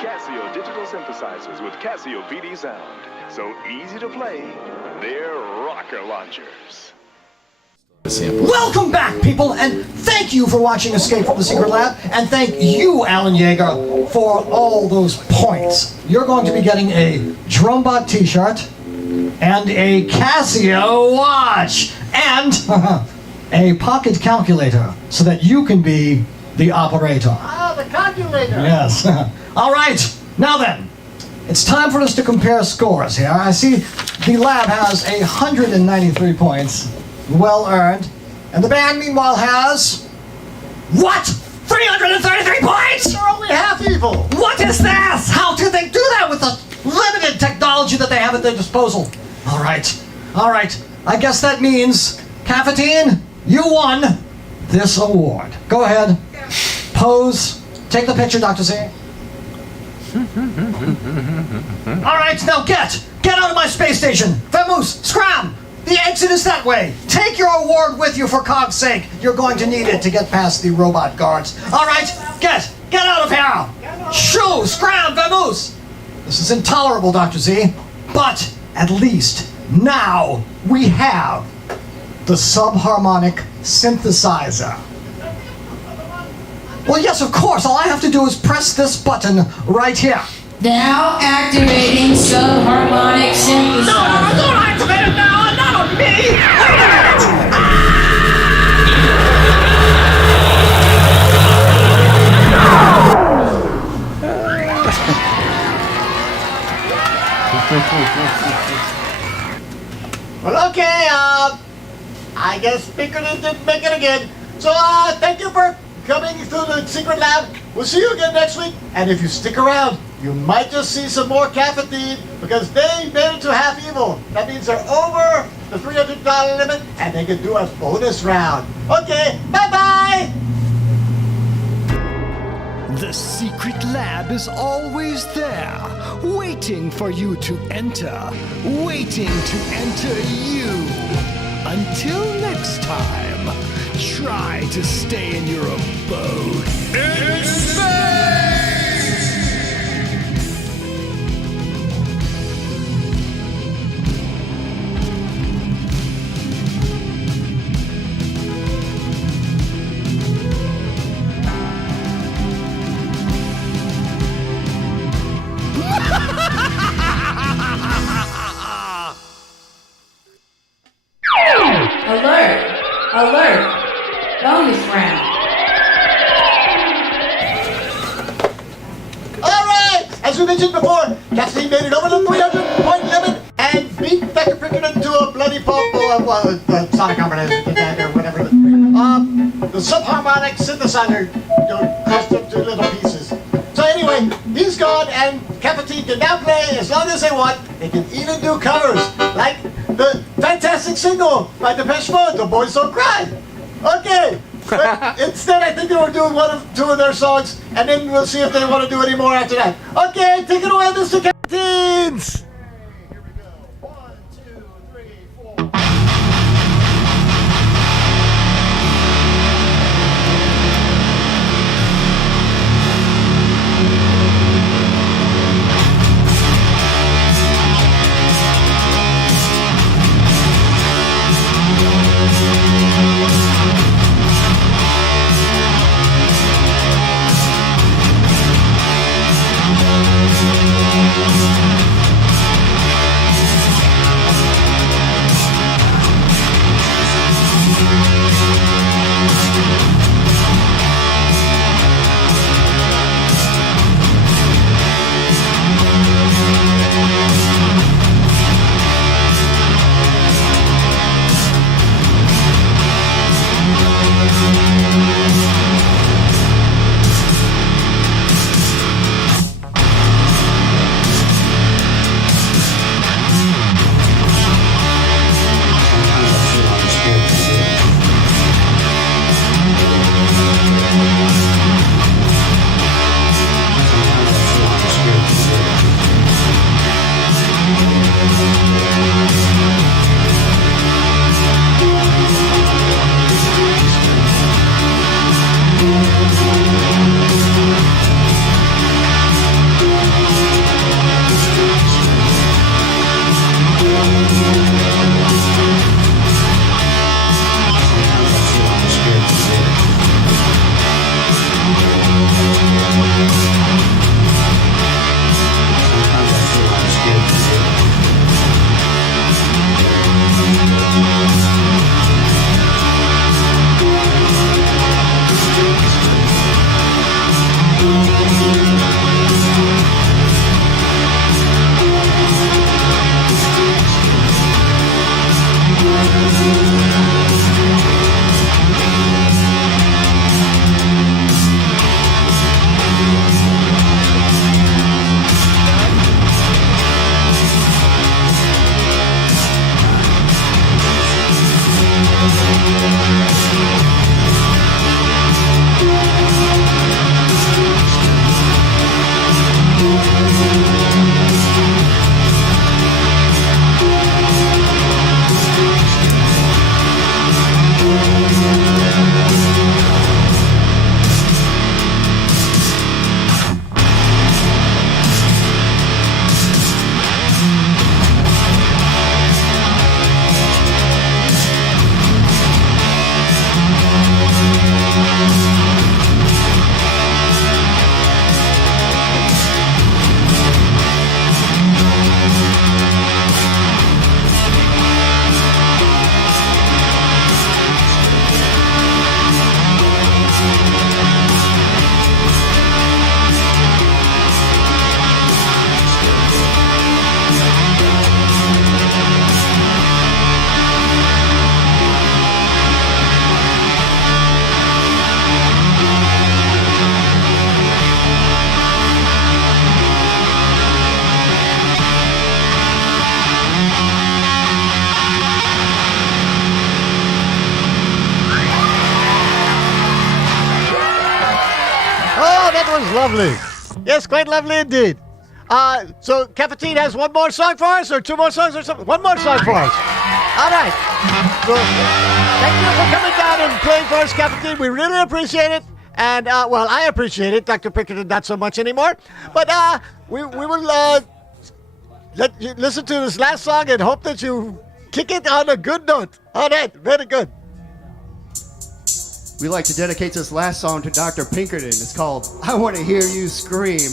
Casio digital synthesizers with Casio PD sound. So easy to play, they're rocker launchers. the sample. Welcome back, people, and thank you for watching Escape from the Secret Lab, and thank you, Alan Yeager, for all those points. You're going to be getting a Drumbot t-shirt, and a Casio watch, and a pocket calculator, so that you can be the operator. Ah, the calculator. Yes. All right, now then, it's time for us to compare scores here. I see the lab has 193 points, well earned, and the band, meanwhile, has what? 333 points? They're only half evil. What is this? How did they do that with the limited technology that they have at their disposal? All right. I guess that means, Caffetine, you won this award. Go ahead. Pose. Take the picture, Dr. Z. All right, now get out of my space station. Vamoose, scram. The exit is that way. Take your award with you for Cog's sake. You're going to need it to get past the robot guards. All right, get out of here. Shoo, scram, vamoose. This is intolerable, Dr. Z. But at least now we have the subharmonic synthesizer. Well, yes, of course. All I have to do is press this button right here. Now activating subharmonic synthesizer. No, don't activate it now! Not on me! Wait a minute! Well, okay, I guess Pinkerton didn't make it again. So, thank you for coming through the secret lab. We'll see you again next week. And if you stick around, you might just see some more Caffetine because they made it to half evil. That means they're over the $300 limit and they can do a bonus round. Okay, bye-bye! The secret lab is always there, waiting for you to enter, waiting to enter you. Until next time, try to stay in your abode in space! Alert! Alert! Bonus round. Alright! As we mentioned before, Caffetine made it over the 300-point limit and beat Dr. Pinkerton to a bloody pulp, sonic harmonizer, or whatever. The subharmonic synthesizer crushed up to little pieces. So anyway, he's gone and Caffetine can now play as long as they want. They can even do covers, like the fantastic single by Depeche Mode, The Boys Don't Cry. Okay, but instead I think they were doing two of their songs, and then we'll see if they want to do any more after that. Okay, take it away, Mr. Caffetines! Oh, that was lovely. Yes, quite lovely indeed. So Caffetine has one more song for us, or two more songs, or something? One more song for us. All right. So, thank you for coming down and playing for us, Caffetine. We really appreciate it. And, well, I appreciate it. Dr. Pinkerton, not so much anymore. But we will let you listen to this last song and hope that you kick it on a good note. All right. Very good. We like to dedicate this last song to Dr. Pinkerton. It's called I Want to Hear You Scream.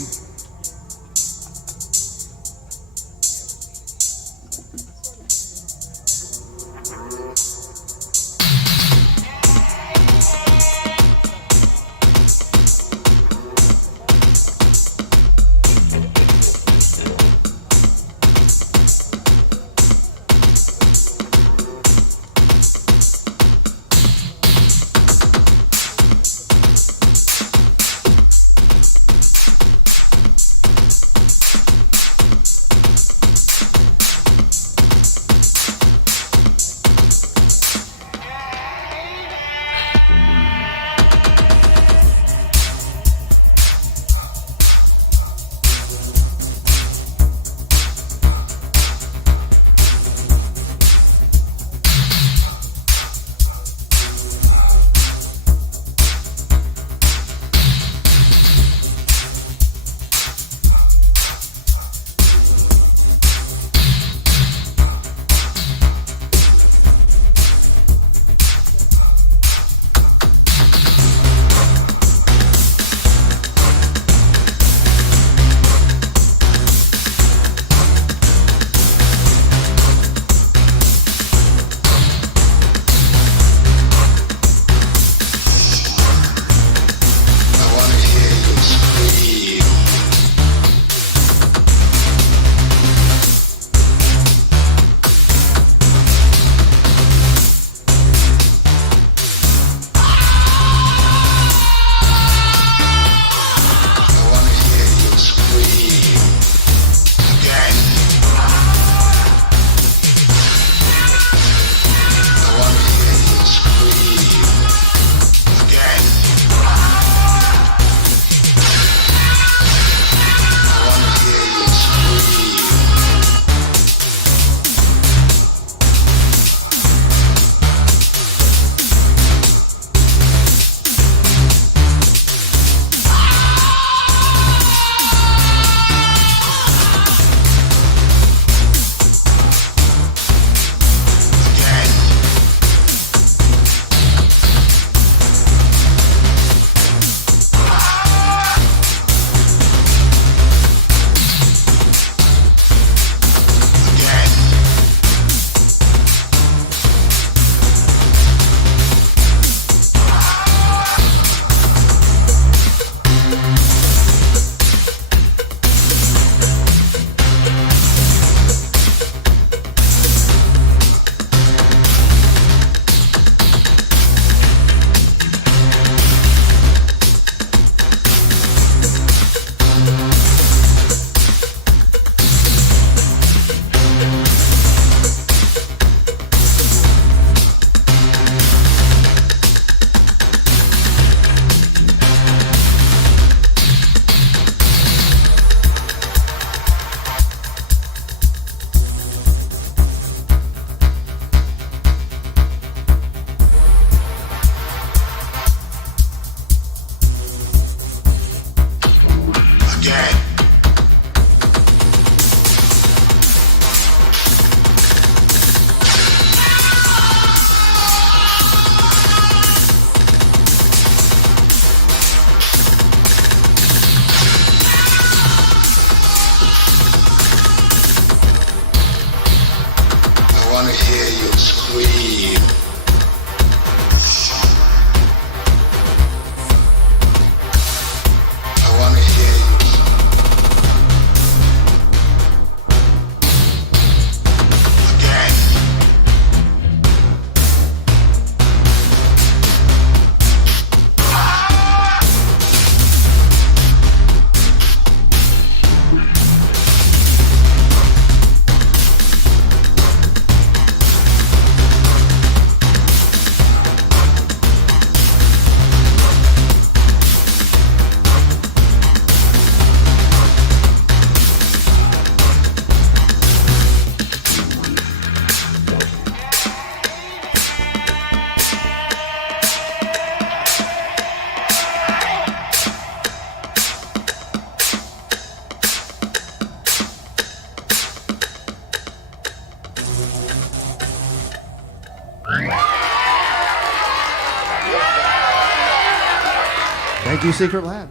Thank you, Secret Lab.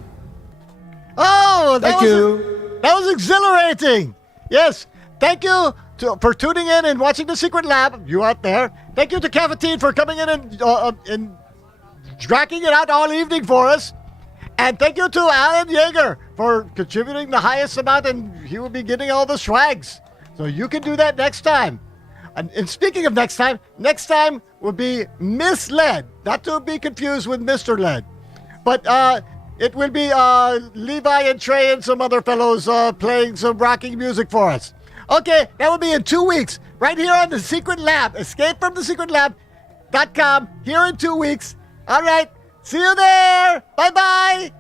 Oh, Thank you. That was exhilarating. Yes. Thank you for tuning in and watching the Secret Lab. You out there. Thank you to Caffetine for coming in and dragging it out all evening for us. And thank you to Alan Yeager for contributing the highest amount, and he will be getting all the swags. So you can do that next time. And speaking of next time will be Miss Led, not to be confused with Mr. Led. But it will be Levi and Trey and some other fellows playing some rocking music for us. Okay, that will be in 2 weeks, right here on the Secret Lab. EscapeFromTheSecretLab.com, here in 2 weeks. All right, see you there. Bye-bye.